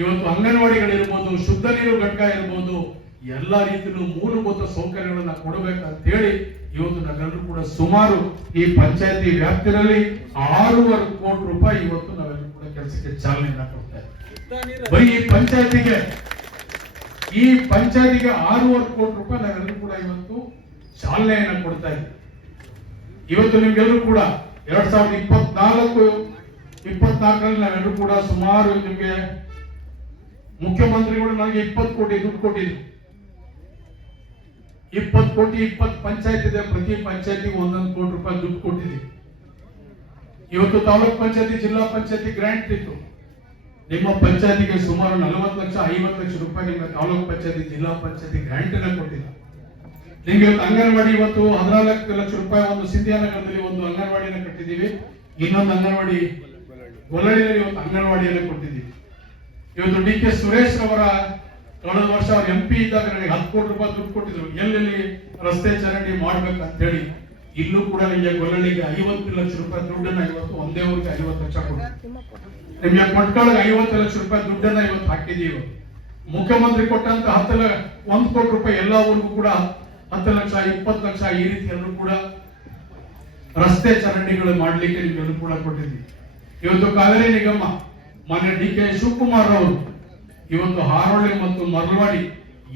ಇವತ್ತು ಅಂಗನವಾಡಿಗಳಿರ್ಬೋದು, ಶುದ್ಧ ನೀರು ಘಟಕ ಇರ್ಬೋದು, ಎಲ್ಲಾ ರೀತಿಯಲ್ಲೂ ಮೂಲಭೂತ ಸೌಕರ್ಯಗಳನ್ನ ಕೊಡಬೇಕಂತ ಹೇಳಿ ಇವತ್ತು ನಾವೆಲ್ಲರೂ ಕೂಡ ಸುಮಾರು ಈ ಪಂಚಾಯತಿ ವ್ಯಾಪ್ತಿಯಲ್ಲಿ 6.5 ಕೋಟಿ ರೂಪಾಯಿ ಇವತ್ತು ನಾವೆಲ್ಲರೂ ಕೂಡ ಕೆಲಸಕ್ಕೆ ಚಾಲನೆಯನ್ನ ಕೊಡ್ತಾ ಇದ್ದೀವಿ. ಬರೀ ಈ ಪಂಚಾಯತಿಗೆ 6.5 ಕೋಟಿ ರೂಪಾಯಿ ನಾವೆಲ್ಲರೂ ಕೂಡ ಇವತ್ತು ಚಾಲನೆಯನ್ನ ಕೊಡ್ತಾ ಇದ್ದೀವಿ. ಇವತ್ತು ನಿಮ್ಗೆಲ್ಲರೂ ಕೂಡ 2024 ನಾವೆಲ್ಲರೂ ಕೂಡ ಸುಮಾರು ನಿಮ್ಗೆ ಮುಖ್ಯಮಂತ್ರಿಗಳು ನನಗೆ 20 ಕೋಟಿ ದುಡ್ಡು ಕೊಟ್ಟಿದ್ರು. 20 ಕೋಟಿ 20 ಪಂಚಾಯತ್ ಇದೆ, ಪ್ರತಿ ಪಂಚಾಯತಿಗೆ 1 ಕೋಟಿ ರೂಪಾಯಿ ದುಡ್ಡು ಕೊಟ್ಟಿದ್ದೀವಿ. ಇವತ್ತು ತಾಲೂಕ್ ಪಂಚಾಯತಿ, ಜಿಲ್ಲಾ ಪಂಚಾಯತಿ ಗ್ರಾಂಟ್ ಇತ್ತು. ನಿಮ್ಮ ಪಂಚಾಯತಿಗೆ ಸುಮಾರು 40 ಲಕ್ಷ 50 ಲಕ್ಷ ರೂಪಾಯಿ ನಿಮ್ಮ ತಾಲೂಕ್ ಪಂಚಾಯತಿ, ಜಿಲ್ಲಾ ಪಂಚಾಯತಿ ಗ್ರಾಂಟ್ ಅನ್ನ ಕೊಟ್ಟಿಲ್ಲ. ನಿಮ್ಗೆ ಇವತ್ತು ಅಂಗನವಾಡಿ ಇವತ್ತು 14 ಲಕ್ಷ ರೂಪಾಯಿ ಒಂದು ಸಿಂಧಿಯಾನಗರದಲ್ಲಿ ಒಂದು ಅಂಗನವಾಡಿಯನ್ನು ಕಟ್ಟಿದ್ದೀವಿ. ಇನ್ನೊಂದು ಅಂಗನವಾಡಿ ಗೊಲ್ಲಳ್ಳಿಯಲ್ಲಿ ಇವತ್ತು ಅಂಗನವಾಡಿಯನ್ನು ಕೊಟ್ಟಿದ್ದೀವಿ. ಇವತ್ತು ಡಿ ಕೆ ಸುರೇಶ್ ಅವರ ಕಳೆದ ವರ್ಷ ಅವ್ರ MP ಇದ್ದಾಗ ನನಗೆ 10 ಕೋಟಿ ರೂಪಾಯಿ ದುಡ್ಡು ಕೊಟ್ಟಿದ್ರು, ಎಲ್ಲೆಲ್ಲಿ ರಸ್ತೆ ಚರಂಡಿ ಮಾಡ್ಬೇಕಂತ ಹೇಳಿ. ಇಲ್ಲೂ ಕೂಡ ನಿಮಗೆ ಗೊಲ್ಲಳಿಗೆ 50 ಲಕ್ಷ ರೂಪಾಯಿ ದುಡ್ಡನ್ನ ಇವತ್ತು ಒಂದೇ ಊರಿಗೆ 50 ಲಕ್ಷ ಕೊಡ್ತೀವಿ. ನಿಮಗೆ ಕೊಟ್ಟೊಳಗೆ 50 ಲಕ್ಷ ರೂಪಾಯಿ ದುಡ್ಡನ್ನ ಇವತ್ತು ಹಾಕಿದೀವಿ. ಮುಖ್ಯಮಂತ್ರಿ ಕೊಟ್ಟಂತ 1 ಕೋಟಿ ರೂಪಾಯಿ ಎಲ್ಲ ಊರಿಗೂ ಕೂಡ 10 ಲಕ್ಷ 20 ಲಕ್ಷ ಈ ರೀತಿ ಎಲ್ಲರೂ ಕೂಡ ರಸ್ತೆ ಚರಂಡಿಗಳು ಮಾಡ್ಲಿಕ್ಕೆ ನಿಮ್ಗೆಲ್ಲರೂ ಕೂಡ ಕೊಟ್ಟಿದ್ದೀವಿ. ಇವತ್ತು ಕಾವೇರಿ ನಿಗಮ ಮಾನ್ಯ ಡಿ ಕೆ ಶಿವಕುಮಾರ್ ಅವರು ಇವತ್ತು ಹಾರೋಳಿ ಮತ್ತು ಮರಳವಾಡಿ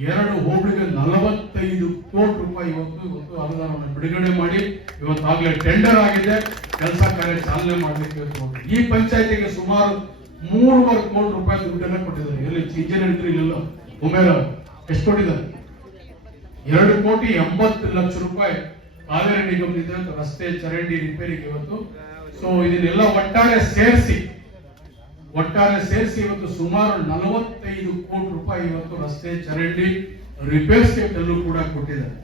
2 ಹೋಬಳಿಗೆ 45 ಕೋಟಿ ರೂಪಾಯಿ ಇವತ್ತು ಅನುದಾನವನ್ನು ಬಿಡುಗಡೆ ಮಾಡಿ ಇವತ್ತಾಗಲೇ ಟೆಂಡರ್ ಆಗಿದೆ, ಕೆಲಸ ಕಾರ್ಯ ಚಾಲನೆ ಮಾಡಲಿಕ್ಕೆ ಇವತ್ತು ಈ ಪಂಚಾಯತಿಗೆ ಸುಮಾರು 3.5 ಕೋಟಿ ರೂಪಾಯಿ ದುಡ್ಡನ್ನು ಕೊಟ್ಟಿದ್ದಾರೆ. ಎಲ್ಲಿ ಇಂಜಿನಿಯರ್ ಇಲ್ಲ ಉಮೇರ ಎಷ್ಟು ಕೊಟ್ಟಿದ್ದಾರೆ? 2,80,00,000 ರೂಪಾಯಿ ಕಾವೇರಿ ನಿಗಮದಿಂದ ರಸ್ತೆ ಚರಂಡಿ ರಿಪೇರಿಗೆ ಇವತ್ತು. ಸೊ ಇದನ್ನೆಲ್ಲ ಒಟ್ಟಾರೆ ಸೇರಿಸಿ ಇವತ್ತು ಸುಮಾರು 45 ಕೋಟಿ ರೂಪಾಯಿ ಇವತ್ತು ರಸ್ತೆ ಚರಂಡಿ ರಿಪೇರ್ಸ್ಗೆ ಎಲ್ಲೂ ಕೂಡ ಕೊಟ್ಟಿದ್ದಾರೆ.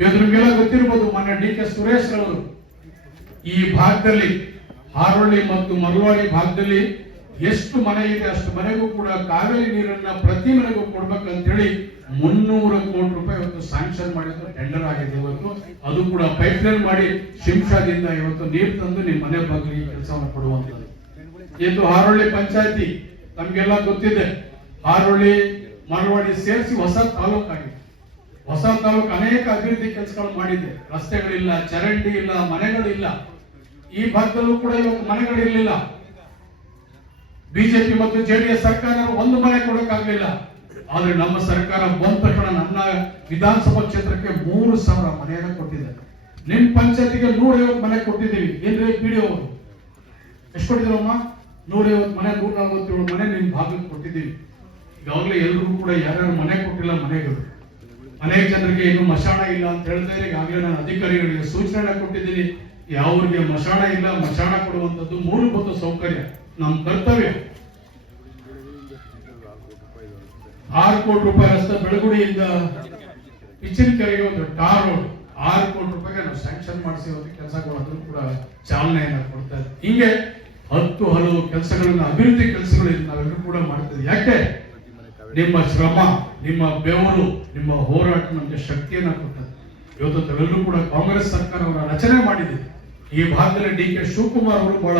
ಇವತ್ತು ನಿಮಗೆಲ್ಲ ಗೊತ್ತಿರಬಹುದು, ಮಾನ್ಯ ಡಿ ಕೆ ಸುರೇಶ್ ಅವರು ಈ ಭಾಗದಲ್ಲಿ ಹಾರೋಳಿ ಮತ್ತು ಮರಳವಾಡಿ ಭಾಗದಲ್ಲಿ ಎಷ್ಟು ಮನೆ ಇದೆ ಅಷ್ಟು ಮನೆಗೂ ಕೂಡ ಕಾವೇರಿ ನೀರನ್ನ ಪ್ರತಿ ಮನೆಗೂ ಕೊಡ್ಬೇಕಂತ ಹೇಳಿ 300 ಕೋಟಿ ರೂಪಾಯಿ ಇವತ್ತು ಸ್ಯಾಂಕ್ಷನ್ ಮಾಡಿದ್ದು ಟೆಂಡರ್ ಆಗಿದೆ. ಇವತ್ತು ಅದು ಕೂಡ ಪೈಪ್ಲೈನ್ ಮಾಡಿ ಶಿಂಷಾದಿಂದ ಇವತ್ತು ನೀರು ತಂದು ನಿಮ್ಮ ಮನೆ ಬಾಗಿಲಿಗೆ ಕೆಲಸವನ್ನು ಕೊಡುವಂಥದ್ದು. ಇದು ಹಾರೋಳಿ ಪಂಚಾಯತಿ ನಮ್ಗೆಲ್ಲ ಗೊತ್ತಿದೆ. ಹಾರೋಳಿ ಮರಳವಾಡಿ ಸೇರಿಸಿ ಹೊಸ ತಾಲೂಕು ಆಗಿದೆ. ಹೊಸ ತಾಲೂಕು ಅನೇಕ ಅಭಿವೃದ್ಧಿ ಕೆಲಸಗಳು ಮಾಡಿದೆ. ರಸ್ತೆಗಳಿಲ್ಲ, ಚರಂಡಿ ಇಲ್ಲ, ಮನೆಗಳಿಲ್ಲ. ಈ ಭಾಗದಲ್ಲೂ ಕೂಡ ಇವತ್ತು ಮನೆಗಳಿರಲಿಲ್ಲ. ಬಿಜೆಪಿ ಮತ್ತು ಜೆಡಿಎಸ್ ಸರ್ಕಾರ 1 ಮನೆ ಕೊಡಕ್ಕಾಗಲಿಲ್ಲ. ಆದ್ರೆ ನಮ್ಮ ಸರ್ಕಾರ ಬಂದ ತಕ್ಷಣ ನನ್ನ ವಿಧಾನಸಭಾ ಕ್ಷೇತ್ರಕ್ಕೆ 3,000 ಮನೆಯನ್ನು ಕೊಟ್ಟಿದ್ದಾರೆ. ನಿಮ್ ಪಂಚಾಯತಿಗೆ 150 ಮನೆ ಕೊಟ್ಟಿದ್ದೀವಿ. ಏನ್ರಿ ಪಿಡಿಒ ಅವರು ಎಷ್ಟು ಕೊಟ್ಟಿದ್ರಮ್ಮ? 150 ಮನೆ, 147 ಮನೆ ನಿಮ್ ಭಾಗಕ್ಕೆ ಕೊಟ್ಟಿದ್ದೀವಿ. ಈಗಾಗಲೇ ಎಲ್ರಿಗೂ ಕೂಡ ಯಾರ್ಯಾರು ಮನೆ ಕೊಟ್ಟಿಲ್ಲ ಮನೆಗಳು, ಅನೇಕ ಜನರಿಗೆ ಇನ್ನು ಮಶಾಣ ಇಲ್ಲ ಅಂತ ಹೇಳಿದ್ರೆ ಈಗಾಗಲೇ ನಾನು ಅಧಿಕಾರಿಗಳಿಗೆ ಸೂಚನೆ ಕೊಟ್ಟಿದ್ದೀನಿ. ಯಾವ್ರಿಗೆ ಮಶಾಣ ಇಲ್ಲ, ಮಶಾಣ ಕೊಡುವಂಥದ್ದು ಮೂಲಭೂತ ಸೌಕರ್ಯ ನಮ್ಮ ಕರ್ತವ್ಯ. 6 ಕೋಟಿ ರೂಪಾಯಿ ರಸ್ತೆ ಬೆಳಗುಡಿಯಿಂದ ಪಿಚ್ಚಿನಕೆರೆಗೆ ಒಂದು ಟಾರ್ ರೋಡ್ 6 ಕೋಟಿ ರೂಪಾಯಿಗೆ ನಾವು ಸ್ಯಾಂಕ್ಷನ್ ಮಾಡಿಸಿ ಕೆಲಸಗಳು ಅದನ್ನು ಕೂಡ ಚಾಲನೆಯನ್ನು ಕೊಡ್ತಾ ಇದ್ದೀವಿ. ಹಿಂಗೆ 10 ಹಲವು ಕೆಲಸಗಳನ್ನ ಅಭಿವೃದ್ಧಿ ಕೆಲಸಗಳು ನಾವೆಲ್ಲರೂ ಕೂಡ ಮಾಡ್ತೀವಿ. ಯಾಕೆ? ನಿಮ್ಮ ಶ್ರಮ, ನಿಮ್ಮ ಬೆವರು, ನಿಮ್ಮ ಹೋರಾಟ ನಮಗೆ ಶಕ್ತಿಯನ್ನ ಕೊಟ್ಟದ್ದು. ಇವತ್ತು ತಾವೆಲ್ಲರೂ ಕೂಡ ಕಾಂಗ್ರೆಸ್ ಸರ್ಕಾರವನ್ನ ರಚನೆ ಮಾಡಿದೆ. ಈ ಭಾಗದಲ್ಲಿ ಡಿ ಕೆ ಶಿವಕುಮಾರ್ ಅವರು ಬಹಳ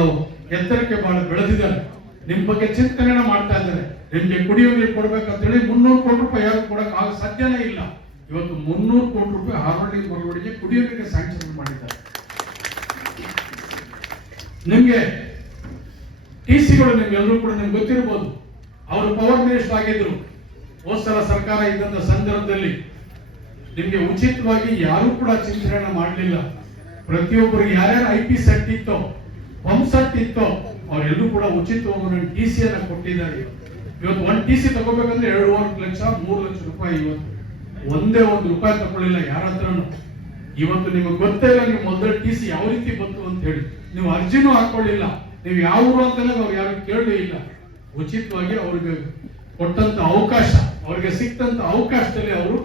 ಎತ್ತರಕ್ಕೆ ಬಹಳ ಬೆಳೆದಿದ್ದಾರೆ. ನಿಮ್ ಬಗ್ಗೆ ಚಿಂತನೆಯನ್ನ ಮಾಡ್ತಾ ಇದ್ದಾರೆ. ನಿಮ್ಗೆ ಕುಡಿಯೋ ನೀರು ಕೊಡ್ಬೇಕಂತ ಹೇಳಿ 300 ಕೋಟಿ ರೂಪಾಯಿ ಯಾರು ಕೊಡಕ್ ಆಗ ಸಾಧ್ಯನೇ ಇಲ್ಲ. ಇವತ್ತು 300 ಕೋಟಿ ರೂಪಾಯಿ ಹಾರೋಳಿ ಮರಳವಾಡಿಗೆ ಕುಡಿಯೋ ನೀರಿಗೆ ಸ್ಯಾಂಕ್ಷನ್ ಮಾಡಿದ್ದಾರೆ. ನಿಮ್ಗೆ ಟಿಸಿಗಳು ನಿಮ್ಗೆಲ್ಲರೂ ಕೂಡ ನಿಮ್ಗೆ ಗೊತ್ತಿರಬಹುದು. ಅವರು ಪವರ್ ಮಿನಿಸ್ಟರ್ ಆಗಿದ್ರು. ಹೋದ ಸಲ ಸರ್ಕಾರ ಇದ್ದಂತ ಸಂದರ್ಭದಲ್ಲಿ ನಿಮ್ಗೆ ಉಚಿತವಾಗಿ ಯಾರು ಕೂಡ ಚಿಂತನೆಯನ್ನ ಮಾಡಲಿಲ್ಲ. ಪ್ರತಿಯೊಬ್ಬರಿಗೆ ಯಾರ್ಯಾರು IP ಸೆಟ್ ಇತ್ತೋ, ಪಂಪ್ ಸೆಟ್ ಇತ್ತೋ ಅವರೆಲ್ಲೂ ಕೂಡ ಉಚಿತವಾಗಿ TCಯನ್ನ ಕೊಟ್ಟಿದ್ದಾರೆ. ಇವತ್ತು 1 TC ತಗೋಬೇಕಂದ್ರೆ 2.5 ಲಕ್ಷ 3 ಲಕ್ಷ ರೂಪಾಯಿ. ಇವತ್ತು ಒಂದೇ 1 ರೂಪಾಯಿ ತಗೊಳ್ಳಿಲ್ಲ ಯಾರ ಹತ್ರನು. ಇವತ್ತು ನಿಮಗೆ ಗೊತ್ತೇ ಇಲ್ಲ ನೀವು ಮೊದಲ TC ಯಾವ ರೀತಿ ಬಂತು ಅಂತ ಹೇಳಿ. ನೀವು ಅರ್ಜಿನೂ ಹಾಕೊಳ್ಳಿಲ್ಲ. ನೀವು ಯಾವ ಊರು ಅಂತಾನೆ ಅವ್ರು ಯಾರು ಕೇಳಲೇ ಇಲ್ಲ. ಉಚಿತವಾಗಿ ಅವ್ರಿಗೆ ಕೊಟ್ಟಂತ ಅವಕಾಶ, ಅವ್ರಿಗೆ ಸಿಕ್ತಂತ ಅವಕಾಶದಲ್ಲಿ ಅವರು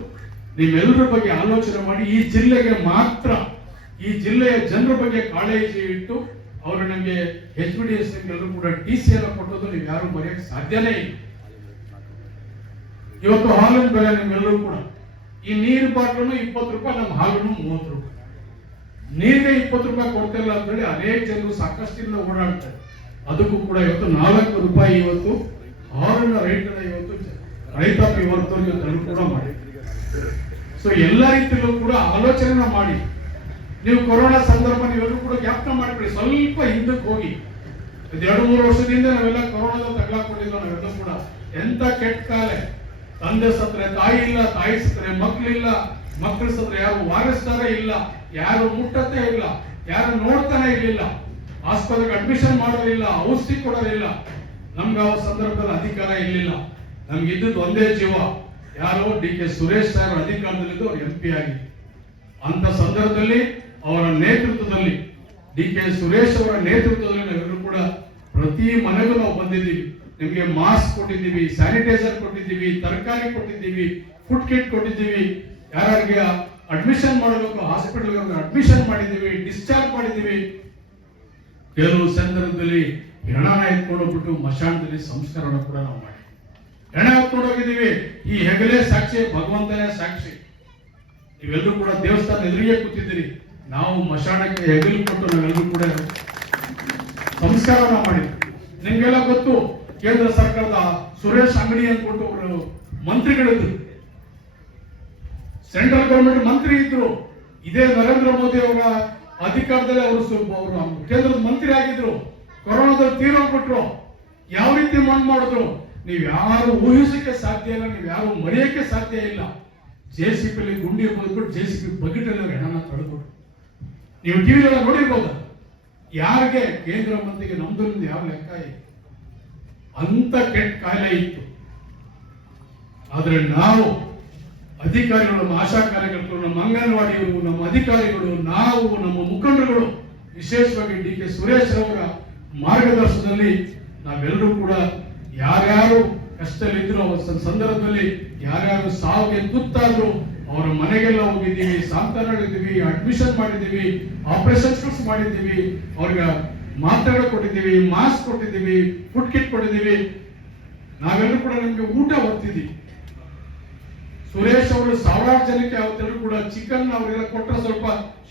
ನಿಮ್ಮೆಲ್ಲರ ಬಗ್ಗೆ ಆಲೋಚನೆ ಮಾಡಿ ಈ ಜಿಲ್ಲೆಗೆ ಮಾತ್ರ, ಈ ಜಿಲ್ಲೆಯ ಜನರ ಬಗ್ಗೆ ಕಾಳಜಿ ಇಟ್ಟು ಅವರು ನಮಗೆ HBDS ಎಲ್ಲರೂ ಕೂಡ TCಯನ್ನ ಕೊಟ್ಟದ್ದು ನೀವು ಯಾರು ಮರೆಯಕ್ಕೆ ಸಾಧ್ಯನೇ ಇಲ್ಲ. ಇವತ್ತು ಹಾಲಿನ ಬೆಲೆ ನಿಮ್ಗೆಲ್ಲರೂ ಕೂಡ ಈ ನೀರು ಬಾಟ್ಲನ್ನು 20 ರೂಪಾಯಿ, ನಮ್ಮ ಹಾಲನ್ನು 30 ರೂಪಾಯಿ. ನೀರಿಗೆ 20 ರೂಪಾಯಿ ಕೊಡ್ತಿಲ್ಲ ಅಂತ ಹೇಳಿ ಅನೇಕ ಜನರು ಸಾಕಷ್ಟಿಂದ ಓಡಾಡ್ತಾರೆ. ಅದಕ್ಕೂ ಕೂಡ ಇವತ್ತು 4 ರೂಪಾಯಿ ಇವತ್ತು ಹಾಲಿನ ರೇಟನ್ನ ಇವತ್ತು ರೈತಾಪಿ ವರ್ಗದವರು ಕೂಡ ಮಾಡಿ. ಸೊ ಎಲ್ಲ ರೀತಿಯಲ್ಲೂ ಕೂಡ ಆಲೋಚನೆ ಮಾಡಿ. ನೀವು ಕೊರೋನಾ ಸಂದರ್ಭ ನೀವೆಲ್ಲರೂ ಕೂಡ ಜ್ಞಾಪಕ ಮಾಡಿಬಿಡಿ. ಸ್ವಲ್ಪ ಹಿಂದಕ್ಕೆ ಹೋಗಿ 2-3 ವರ್ಷದಿಂದ ನಾವೆಲ್ಲ ಕೊರೋನಾದ ತಗ್ಲಾಕೊಂಡಿದ್ವಿ. ನಾವೆಲ್ಲ ಕೂಡ ಎಂತ ಕೆಟ್ಟ ಕಾಲ. ತಂದೆ ಸತ್ರೆ ತಾಯಿ ಇಲ್ಲ, ತಾಯಿ ಸತ್ರೆ ಮಕ್ಕಳಿಲ್ಲ, ಮಕ್ಕಳು ಸತ್ರೆ ಯಾರು ವಾರಿಸ್ತಾರೇ ಇಲ್ಲ, ಯಾರು ಮುಟ್ಟತ್ತೆ ಇಲ್ಲ, ಯಾರು ನೋಡ್ತಾನೆ ಇರಲಿಲ್ಲ, ಆಸ್ಪತ್ರೆಗೆ ಅಡ್ಮಿಷನ್ ಮಾಡೋದಿಲ್ಲ, ಔಷಧಿ ಕೊಡೋದಿಲ್ಲ. ನಮ್ಗೆ ಆ ಸಂದರ್ಭದಲ್ಲಿ ಅಧಿಕಾರ ಇರಲಿಲ್ಲ. ನಮ್ಗೆ ಇದ್ದದ್ದು ಒಂದೇ ಜೀವ, ಯಾರು ಡಿ ಕೆ ಸುರೇಶ್ ಸಾಹೇಬ್ ಅಧಿಕಾರದಲ್ಲಿದ್ದು ಅವ್ರು MP ಆಗಿ. ಅಂತ ಸಂದರ್ಭದಲ್ಲಿ ಅವರ ನೇತೃತ್ವದಲ್ಲಿ, ಡಿ ಕೆ ಸುರೇಶ್ ಅವರ ನೇತೃತ್ವದಲ್ಲಿ ನಾವೆಲ್ಲರೂ ಕೂಡ ಪ್ರತಿ ಮನೆಗೂ ನಾವು ಬಂದಿದ್ದೀವಿ. ನಿಮಗೆ ಮಾಸ್ಕ್ ಕೊಟ್ಟಿದ್ದೀವಿ, ಸ್ಯಾನಿಟೈಸರ್ ಕೊಟ್ಟಿದ್ದೀವಿ, ತರಕಾರಿ ಕೊಟ್ಟಿದ್ದೀವಿ, ಫುಡ್ ಕಿಟ್ ಕೊಟ್ಟಿದ್ದೀವಿ. ಯಾರಿಗೆ ಅಡ್ಮಿಷನ್ ಮಾಡಬೇಕು ಹಾಸ್ಪಿಟಲ್ ಅಡ್ಮಿಷನ್ ಮಾಡಿದ್ದೀವಿ, ಡಿಸ್ಚಾರ್ಜ್ ಮಾಡಿದ್ದೀವಿ. ಕೆಲವು ಸಂದರ್ಭದಲ್ಲಿ ಹೆಣನ ಎತ್ಕೊಂಡು ಹೋಗ್ಬಿಟ್ಟು ಮಶಾಣದಲ್ಲಿ ಸಂಸ್ಕಾರವನ್ನು ಕೂಡ ನಾವು ಮಾಡಿ. ಹೆಣ ಹೊತ್ಕೊಂಡೋಗಿದ್ದೀವಿ. ಈ ಹೆಗಲೇ ಸಾಕ್ಷಿ, ಭಗವಂತನೇ ಸಾಕ್ಷಿ. ನೀವೆಲ್ಲರೂ ಕೂಡ ದೇವಸ್ಥಾನ ಎದುರಿಗೆ ಕೂತಿದ್ದೀರಿ. ನಾವು ಮಶಾಣಕ್ಕೆ ಹೆಗಲು ಕೊಟ್ಟು ನಾವೆಲ್ಲರೂ ಕೂಡ ಸಂಸ್ಕಾರನ ಮಾಡಿದ್ವಿ. ನಿಮ್ಗೆಲ್ಲ ಗೊತ್ತು, ಕೇಂದ್ರ ಸರ್ಕಾರದ ಸುರೇಶ್ ಅಂಗಡಿ ಅಂದ್ಬಿಟ್ಟು ಅವರು ಮಂತ್ರಿಗಳಿದ್ರು, ಸೆಂಟ್ರಲ್ ಗವರ್ಮೆಂಟ್ ಮಂತ್ರಿ ಇದ್ರು. ಇದೇ ನರೇಂದ್ರ ಮೋದಿ ಅವರ ಅಧಿಕಾರದಲ್ಲಿ ಅವರು ಕೇಂದ್ರದ ಮಂತ್ರಿ ಆಗಿದ್ರು. ಕೊರೋನಾದಲ್ಲಿ ತೀರೋಗ್ಬಿಟ್ರು. ಯಾವ ರೀತಿ ಮಣ್ಣು ಮಾಡಿದ್ರು ನೀವು ಯಾರು ಊಹಿಸಕ್ಕೆ ಸಾಧ್ಯ ಇಲ್ಲ, ನೀವು ಯಾರು ಮರೆಯಕ್ಕೆ ಸಾಧ್ಯ ಇಲ್ಲ. JCB ಗುಂಡಿ ಬಂದ್ಬಿಟ್ಟು JCB ಬಗೆಟಲ್ಲಿ ಹೆಣನ ತಡೆದ್ಬಿಟ್ರು. ನೀವು ಟಿವಿಲೆಲ್ಲ ನೋಡಿರ್ಬೋದು. ಯಾರಿಗೆ ಕೇಂದ್ರ ಮಂತ್ರಿಗೆ ನಮ್ದು ಯಾವ ಲೆಕ್ಕ ಇದೆ, ಅಂತ ಕೆಟ್ಟ ಕಾಯಿಲೆ ಇತ್ತು. ಆದ್ರೆ ನಾವು ಅಧಿಕಾರಿಗಳು, ನಮ್ಮ ಆಶಾ ಕಾರ್ಯಕರ್ತರು, ನಮ್ಮ ಅಂಗನವಾಡಿಯವರು, ನಮ್ಮ ಅಧಿಕಾರಿಗಳು, ನಾವು, ನಮ್ಮ ಮುಖಂಡರುಗಳು, ವಿಶೇಷವಾಗಿ DK ಸುರೇಶ್ ಅವರ ಮಾರ್ಗದರ್ಶನದಲ್ಲಿ ನಾವೆಲ್ಲರೂ ಕೂಡ ಯಾರ್ಯಾರು ಕಷ್ಟದಲ್ಲಿದ್ರು ಅವರ ಸಂದರ್ಭದಲ್ಲಿ ಯಾರ್ಯಾರು ಸಾವಿಗೆ ತುತ್ತಾದ್ರು ಅವರ ಮನೆಗೆಲ್ಲ ಹೋಗಿದ್ದೀವಿ, ಸಾಂತ್ವನ ಹೇಳಿದ್ದೀವಿ, ಅಡ್ಮಿಷನ್ ಮಾಡಿದ್ದೀವಿ, ಆಪರೇಷನ್ಸ್ ಮಾಡಿದ್ದೀವಿ, ಅವ್ರಿಗೆ ಮಾತ್ರೆಗಳು ಕೊಟ್ಟಿದ್ದೀವಿ, ಮಾಸ್ಕ್ ಕೊಟ್ಟಿದ್ದೀವಿ, ಫುಡ್ ಕಿಟ್ ಕೊಟ್ಟಿದ್ದೀವಿ. ನಾವೆಲ್ಲರೂ ಕೂಡ ನಿಮ್ಗೆ ಊಟ ಬರ್ತಿದ್ದೀವಿ. ಸುರೇಶ್ ಅವರು ಸಾವಿರಾರು ಜನಕ್ಕೆ ಅವತ್ತೆಲ್ಲರೂ ಕೂಡ ಚಿಕನ್ ಅವರೆಲ್ಲ ಕೊಟ್ಟರೆ ಸ್ವಲ್ಪ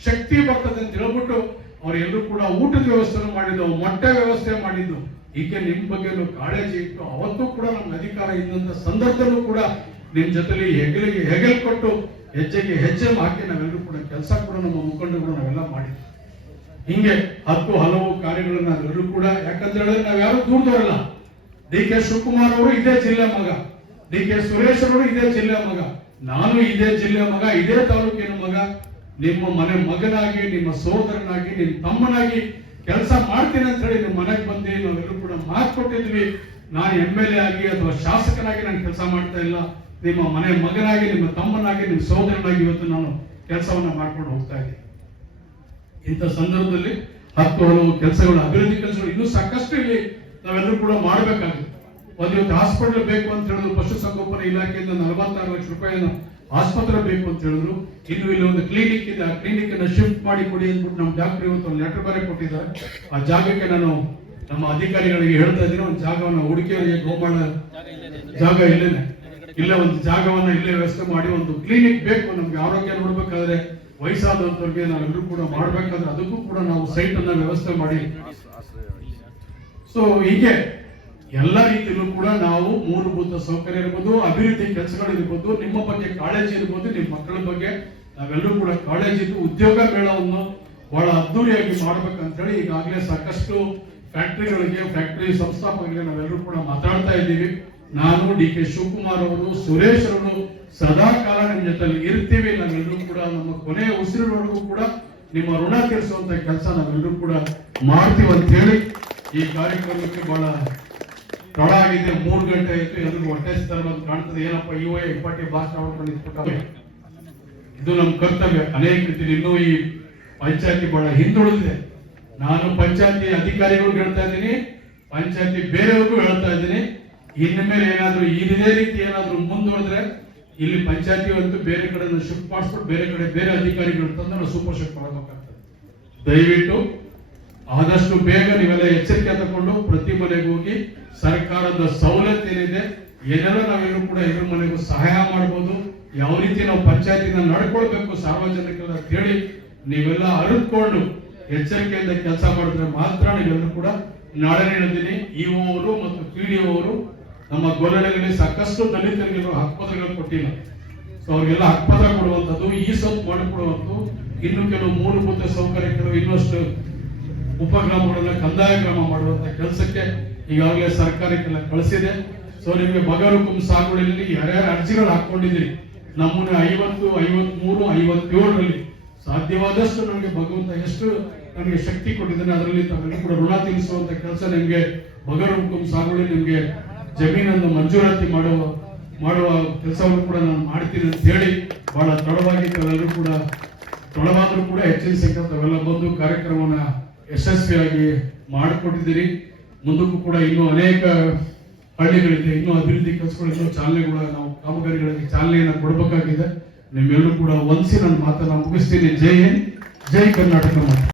ಶಕ್ತಿ ಬರ್ತದೆ ಅಂತ ಹೇಳ್ಬಿಟ್ಟು ಅವರೆಲ್ಲರೂ ಕೂಡ ಊಟದ ವ್ಯವಸ್ಥೆ ಮಾಡಿದ್ದು, ಮೊಟ್ಟೆ ವ್ಯವಸ್ಥೆ ಮಾಡಿದ್ದು. ಹೀಗೆ ನಿಮ್ ಬಗ್ಗೆ ಕಾಳಜಿ ಇಟ್ಟು ಅವತ್ತು ಕೂಡ ನಮ್ಗೆ ಅಧಿಕಾರ ಇದ್ದಂತ ಸಂದರ್ಭದಲ್ಲೂ ಕೂಡ ನಿಮ್ ಜೊತೆಲಿ ಹೆಗಲಿಗೆ ಹೆಗಲ್ ಕೊಟ್ಟು ಹೆಜ್ಜೆಗೆ ಹೆಜ್ಜೆ ಹಾಕಿ ನಾವೆಲ್ಲರೂ ಕೂಡ ಕೆಲಸ ಕೂಡ ನಮ್ಮ ಮುಖಂಡರು ನಾವೆಲ್ಲ ಮಾಡಿದ್ವಿ. ಹಿಂಗೆ ಹಲವು ಕಾರ್ಯಗಳನ್ನ ನಾವೆಲ್ಲರೂ ಕೂಡ, ಯಾಕಂತ ಹೇಳಿದ್ರೆ ನಾವ್ ಯಾರು ದೂರದವರಲ್ಲ. DK ಶಿವಕುಮಾರ್ ಅವರು ಇದೇ ಜಿಲ್ಲೆ ಮಗ, DK ಸುರೇಶ್ ಅವರು ಇದೇ ಜಿಲ್ಲೆ ಮಗ, ನಾನು ಇದೇ ಜಿಲ್ಲೆ ಮಗ, ಇದೇ ತಾಲೂಕಿನ ಮಗ. ನಿಮ್ಮ ಮನೆ ಮಗನಾಗಿ, ನಿಮ್ಮ ಸೋದರನಾಗಿ, ನಿಮ್ಮ ತಮ್ಮನಾಗಿ ಕೆಲಸ ಮಾಡ್ತೀನಿ ಅಂತ ಹೇಳಿ ನಿಮ್ಮ ಮನೆಗೆ ಬಂದು ನಾವೆಲ್ಲರೂ ಕೂಡ ಮಾತು ಕೊಟ್ಟಿದ್ವಿ. ನಾನು MLA ಆಗಿ ಅಥವಾ ಶಾಸಕನಾಗಿ ನಾನು ಕೆಲಸ ಮಾಡ್ತಾ ಇಲ್ಲ, ನಿಮ್ಮ ಮನೆ ಮಗನಾಗಿ, ನಿಮ್ಮ ತಮ್ಮನಾಗಿ, ನಿಮ್ಮ ಸೋದರನಾಗಿ ಇವತ್ತು ನಾನು ಕೆಲಸವನ್ನ ಮಾಡ್ಕೊಂಡು ಹೋಗ್ತಾ ಇದ್ದೀನಿ. ಇಂಥ ಸಂದರ್ಭದಲ್ಲಿ ಹಲವು ಕೆಲಸಗಳು, ಅಭಿವೃದ್ಧಿ ಕೆಲಸಗಳು ಇನ್ನೂ ಸಾಕಷ್ಟು ಇಲ್ಲಿ ನಾವೆಲ್ಲರೂ ಕೂಡ ಮಾಡಬೇಕಾಗಿದೆ. ಇವತ್ತು ಹಾಸ್ಪಿಟಲ್ ಬೇಕು ಅಂತ ಹೇಳಿದ್ರು, ಪಶುಸಂಗೋಪನಾ ಇಲಾಖೆಯಿಂದ 46 ಲಕ್ಷ ರೂಪಾಯಿನ ಆಸ್ಪತ್ರೆ ಬೇಕು ಅಂತ ಹೇಳಿದ್ರು. ಇನ್ನು ಇಲ್ಲಿ ಒಂದು ಕ್ಲಿನಿಕ್ ಇದೆ, ಆ ಕ್ಲಿನಿಕ್ ಅನ್ನ ಶಿಫ್ಟ್ ಮಾಡಿ ಕೊಡಿ ಅಂದ್ಬಿಟ್ಟು ನಮ್ಮ ಡಾಕ್ಟರ್ ಇವತ್ತು ಒಂದು ಲೆಟರ್ ಬೇರೆ ಕೊಟ್ಟಿದ್ದಾರೆ. ಆ ಜಾಗಕ್ಕೆ ನಾನು ನಮ್ಮ ಅಧಿಕಾರಿಗಳಿಗೆ ಹೇಳ್ತಾ ಇದ್ದೀನಿ, ಒಂದು ಜಾಗವನ್ನು ಹುಡುಕಿಯವರಿಗೆ ಗೋಮಾಳ ಜಾಗ ಇಲ್ಲೇ ಒಂದು ಜಾಗವನ್ನ ಇಲ್ಲೇ ವ್ಯವಸ್ಥೆ ಮಾಡಿ ಒಂದು ಕ್ಲಿನಿಕ್ ಬೇಕು. ನಮ್ಗೆ ಆರೋಗ್ಯ ನೋಡ್ಬೇಕಾದ್ರೆ ವಯಸ್ಸಾದಂತವ್ರಿಗೆ ನಾವೆಲ್ಲರೂ ಕೂಡ ಮಾಡ್ಬೇಕಾದ್ರೆ ಅದಕ್ಕೂ ಕೂಡ ನಾವು ಸೈಟ್ ಅನ್ನ ವ್ಯವಸ್ಥೆ ಮಾಡಿ, ಸೊ ಹೀಗೆ ಎಲ್ಲ ರೀತಿಯಲ್ಲೂ ಕೂಡ ನಾವು ಮೂಲಭೂತ ಸೌಕರ್ಯ ಇರ್ಬೋದು, ಅಭಿವೃದ್ಧಿ ಕೆಲಸಗಳು ಇರ್ಬೋದು, ನಿಮ್ಮ ಬಗ್ಗೆ ಕಾಳಜಿ ಇರ್ಬೋದು, ನಿಮ್ಮ ಮಕ್ಕಳ ಬಗ್ಗೆ ನಾವೆಲ್ಲರೂ ಕೂಡ ಕಾಳಜಿ ಇದ್ದು ಉದ್ಯೋಗ ಮೇಳವನ್ನು ಬಹಳ ಅದ್ದೂರಿಯಾಗಿ ಮಾಡ್ಬೇಕಂತ ಹೇಳಿ ಈಗಾಗಲೇ ಸಾಕಷ್ಟು ಫ್ಯಾಕ್ಟರಿ ಸಂಸ್ಥಾಪಕರಿಗೆ ನಾವೆಲ್ಲರೂ ಕೂಡ ಮಾತಾಡ್ತಾ ಇದ್ದೀವಿ. ನಾನು DK ಶಿವಕುಮಾರ್ ಅವರು, ಸುರೇಶ್ ಅವರು ಸದಾ ಕಾಲ ನಿಮ್ಮ ಜೊತೆಲಿ ಇರ್ತೀವಿ. ನಾವೆಲ್ಲರೂ ಕೂಡ ನಮ್ಮ ಕೊನೆಯ ಉಸಿರಿನವರೆಗೂ ಕೂಡ ನಿಮ್ಮ ಋಣ ತೀರಿಸುವಂತ ಕೆಲಸ ನಾವೆಲ್ಲರೂ ಕೂಡ ಮಾಡ್ತೀವಿ ಅಂತ ಹೇಳಿ ಈ ಕಾರ್ಯಕ್ರಮಕ್ಕೆ ಬಹಳ ತಡ ಆಗಿದೆ. 3 ಗಂಟೆ ಆಯ್ತು, ಎಲ್ರಿಗೂ ಹೊಟ್ಟೆ ಅಂತ ಕಾಣ್ತದೆ. ಏನಪ್ಪ ಇಪ್ಪಟ್ಟಿ ಭಾಷಣ ಮಾಡ್ಕೊಂಡು ಇದು ನಮ್ಮ ಕರ್ತವ್ಯ. ಅನೇಕ ರೀತಿಯಲ್ಲಿ ಇನ್ನೂ ಈ ಪಂಚಾಯತಿ ಬಹಳ ಹಿಂದುಳಿದಿದೆ. ನಾನು ಪಂಚಾಯತಿ ಅಧಿಕಾರಿಗಳು ಹೇಳ್ತಾ ಇದ್ದೀನಿ, ಪಂಚಾಯತಿ ಬೇರೆಯವ್ರಿಗೂ ಹೇಳ್ತಾ ಇದ್ದೀನಿ, ಇನ್ನು ಮೇಲೆ ಏನಾದ್ರು ಇದೇ ರೀತಿ ಏನಾದ್ರು ಮುಂದುವರೆದ್ರೆ ಇಲ್ಲಿ ಪಂಚಾಯತಿ ಅಂತೂ ಬೇರೆ ಕಡೆ ಶಿಫ್ಟ್ ಮಾಡಿಸ್ಬಿಟ್ಟು ಬೇರೆ ಕಡೆ ಬೇರೆ ಅಧಿಕಾರಿಗಳು ತಂದು ನಾವು ಸೂಪರ್ ಶಿಫ್ಟ್ ಮಾಡಬೇಕಾಗ್ತದೆ. ದಯವಿಟ್ಟು ಆದಷ್ಟು ಬೇಗ ನೀವೆಲ್ಲ ಎಚ್ಚರಿಕೆ ತಗೊಂಡು ಪ್ರತಿ ಮನೆಗೆ ಹೋಗಿ ಸರ್ಕಾರದ ಸವಲತ್ತು ಏನಿದೆ ಏನೆಲ್ಲ ನಾವೆಲ್ಲರೂ ಕೂಡ ಇದ್ರ ಮನೆಗೂ ಸಹಾಯ ಮಾಡ್ಬೋದು, ಯಾವ ರೀತಿ ನಾವು ಪಂಚಾಯತಿನ ನಡ್ಕೊಳ್ಬೇಕು ಸಾರ್ವಜನಿಕರ ಅಂತ ಹೇಳಿ ನೀವೆಲ್ಲ ಅರಿತುಕೊಂಡು ಎಚ್ಚರಿಕೆಯಿಂದ ಕೆಲಸ ಮಾಡಿದ್ರೆ ಮಾತ್ರ ನೀವೆಲ್ಲರೂ ಕೂಡ ನಾಳೆ ಹೇಳ್ತೀನಿ. ಇಒ ಅವರು ಮತ್ತು PDO ಅವರು ನಮ್ಮ ಗೋಲಡಗಳಲ್ಲಿ ಸಾಕಷ್ಟು ದಲಿತರಿಗೆ ಹಕ್ಕುಪತ್ರಗಳು ಕೊಟ್ಟಿಲ್ಲ. ಸೊ ಅವ್ರಿಗೆಲ್ಲ ಹಕ್ಕುಪತ್ರ ಕೊಡುವಂಥದ್ದು, ಈ ಸೊಪ್ಪು ಮಾಡಿಕೊಡುವಂಥದ್ದು, ಇನ್ನು ಕೆಲವು ಮೂಲಭೂತ ಸೌಕರ್ಯಗಳು, ಇನ್ನಷ್ಟು ಉಪಗ್ರಾಮಗಳನ್ನ ಕಂದಾಯ ಗ್ರಾಮ ಮಾಡುವಂತ ಕೆಲಸಕ್ಕೆ ಈಗಾಗಲೇ ಸರ್ಕಾರಕ್ಕೆಲ್ಲ ಕಳಿಸಿದೆ. ಸೊ ನಿಮಗೆ ಬಗರುಕುಂ ಸಾಗುವಳಿಯಲ್ಲಿ ಯಾರ್ಯಾರು ಅರ್ಜಿಗಳು ಹಾಕೊಂಡಿದ್ದೀರಿ, ನಮ್ಮನ್ನ 50, 53, 57ರಲ್ಲಿ ಸಾಧ್ಯವಾದಷ್ಟು ನನಗೆ ಭಗವಂತ ಎಷ್ಟು ನನಗೆ ಶಕ್ತಿ ಕೊಟ್ಟಿದ್ದಾನೆ ಅದರಲ್ಲಿ ತಾವೆಲ್ಲ ಕೂಡ ಋಣ ತೀರಿಸುವಂತ ಕೆಲಸ ನಿಮಗೆ ಬಗರುಕುಂ ಸಾಗುವಳಿ ನಿಮಗೆ ಜಮೀನನ್ನು ಮಂಜೂರಾತಿ ಮಾಡುವ ಕೆಲಸವನ್ನು ಕೂಡ ನಾನು ಮಾಡ್ತೀನಿ ಅಂತ ಹೇಳಿ ಬಹಳ ತಡವಾಗಿ ತಾವೆಲ್ಲರೂ ಕೂಡ ತಡವಾದರೂ ಕೂಡ ಹೆಚ್ಚಿನ ಸಂಖ್ಯೆ ತಾವೆಲ್ಲ ಬಂದು ಕಾರ್ಯಕ್ರಮವನ್ನ ಯಶಸ್ವಿಯಾಗಿ ಮಾಡಿಕೊಟ್ಟಿದ್ದೀರಿ. ಮುಂದಕ್ಕೂ ಕೂಡ ಇನ್ನೂ ಅನೇಕ ಹಳ್ಳಿಗಳಿದೆ, ಇನ್ನೂ ಅಭಿವೃದ್ಧಿ ಕೆಲಸಗಳಿಂದ ಚಾಲನೆಗಳ ನಾವು ಕಾಮಗಾರಿಗಳಿಗೆ ಚಾಲನೆಯನ್ನು ಕೊಡಬೇಕಾಗಿದೆ. ನಿಮ್ಮೆಲ್ಲರೂ ಕೂಡ ವಂದಿಸಿ ನನ್ನ ಮಾತನ್ನ ಮುಗಿಸ್ತೀನಿ. ಜೈ ಹಿಂದ್, ಜೈ ಕರ್ನಾಟಕ.